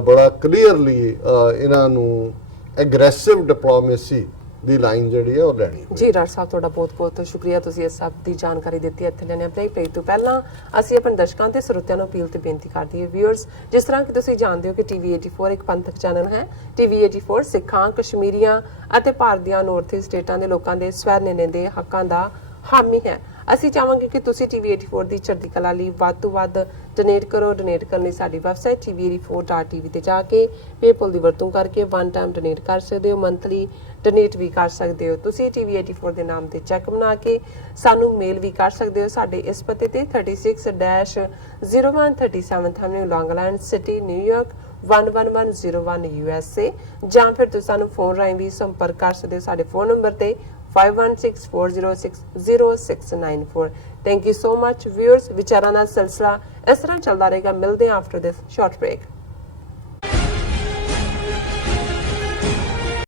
ਬੜਾ ਕਲੀਅਰਲੀ ਇਹਨਾਂ ਨੂੰ ਐਗਰੈਸਿਵ ਡਿਪਲੋਮੇਸੀ ਦੀ ਲਾਈਨ ਜਿਹੜੀ ਹੈ ਉਹ ਲੈਣੀ ਹੈ। ਜੀ ਡਾਕਟਰ ਸਾਹਿਬ, ਤੁਹਾਡਾ ਬਹੁਤ ਬਹੁਤ ਸ਼ੁਕਰੀਆ, ਤੁਸੀਂ ਇਸ ਸਭ ਦੀ ਜਾਣਕਾਰੀ ਦਿੱਤੀ। ਇੱਥੇ ਲੈਣੇ ਬ੍ਰੇਕ ਤੋਂ ਪਹਿਲਾਂ ਅਸੀਂ ਆਪਣੇ ਦਰਸ਼ਕਾਂ ਤੇ ਸਰੋਤਿਆਂ ਨੂੰ ਅਪੀਲ ਤੇ ਬੇਨਤੀ ਕਰਦੇ ਹਾਂ, ਵਿਊਅਰਸ, ਜਿਸ ਤਰ੍ਹਾਂ ਕਿ ਤੁਸੀਂ ਜਾਣਦੇ ਹੋ ਕਿ ਟੀਵੀ 84 ਇੱਕ ਪੰਥਕ ਚੈਨਲ ਹੈ। ਟੀਵੀ 84 ਸਿੱਖਾਂ, ਕਸ਼ਮੀਰੀਆਂ ਅਤੇ ਭਾਰਤ ਦੀਆਂ ਨਾਰਥ ਈਸਟ ਸਟੇਟਾਂ ਦੇ ਲੋਕਾਂ ਦੇ ਸਵੈ ਨਿਰਣੇ ਦੇ ਹੱਕਾਂ ਦਾ ਹਾਮੀ ਹੈ। ਅਸੀਂ ਚਾਹਾਂਗੇ ਕਿ ਤੁਸੀਂ ਟੀਵੀ 84 ਦੀ ਚੜ੍ਹਦੀ ਕਲਾ ਲਈ ਵੱਧ ਤੋਂ ਵੱਧ ਡੋਨੇਟ ਕਰੋ। ਡੋਨੇਟ ਕਰਨ ਲਈ ਸਾਡੀ ਵੈਬਸਾਈਟ tv84.tv ਤੇ ਜਾ ਕੇ ਪੇਪਲ ਦੀ ਵਰਤੋਂ ਕਰਕੇ ਵਨ ਟਾਈਮ ਡੋਨੇਟ ਕਰ ਸਕਦੇ ਹੋ, ਮੰਥਲੀ ਡੋਨੇਟ ਵੀ ਕਰ ਸਕਦੇ ਹੋ। ਤੁਸੀਂ ਟੀਵੀ 84 ਦੇ ਨਾਮ ਤੇ ਚੈੱਕ ਬਣਾ ਕੇ ਸਾਨੂੰ ਮੇਲ ਵੀ ਕਰ ਸਕਦੇ ਹੋ ਸਾਡੇ ਇਸ ਪਤੇ ਤੇ 36-0137 ਐਵਨਿਊ, ਲੌਂਗ ਆਈਲੈਂਡ ਸਿਟੀ, ਨਿਊਯਾਰਕ 11101 USA, ਜਾਂ ਫਿਰ ਤੁਸੀਂ ਸਾਨੂੰ ਫੋਨ ਰਾਹੀਂ ਵੀ ਸੰਪਰਕ ਕਰ ਸਕਦੇ ਹੋ ਸਾਡੇ ਫੋਨ ਨੰਬਰ ਤੇ 5164060694। Thank you so much viewers. ਵਿਚਾਰਾਂ ਦਾ ਸਿਲਸਿਲਾ ਇਸ ਤਰ੍ਹਾਂ ਚੱਲਦਾ ਰਹੇਗਾ। ਮਿਲਦੇ ਹਾਂ ਆਫਟਰ ਦਿਸ ਸ਼ਾਰਟ ਬ੍ਰੇਕ।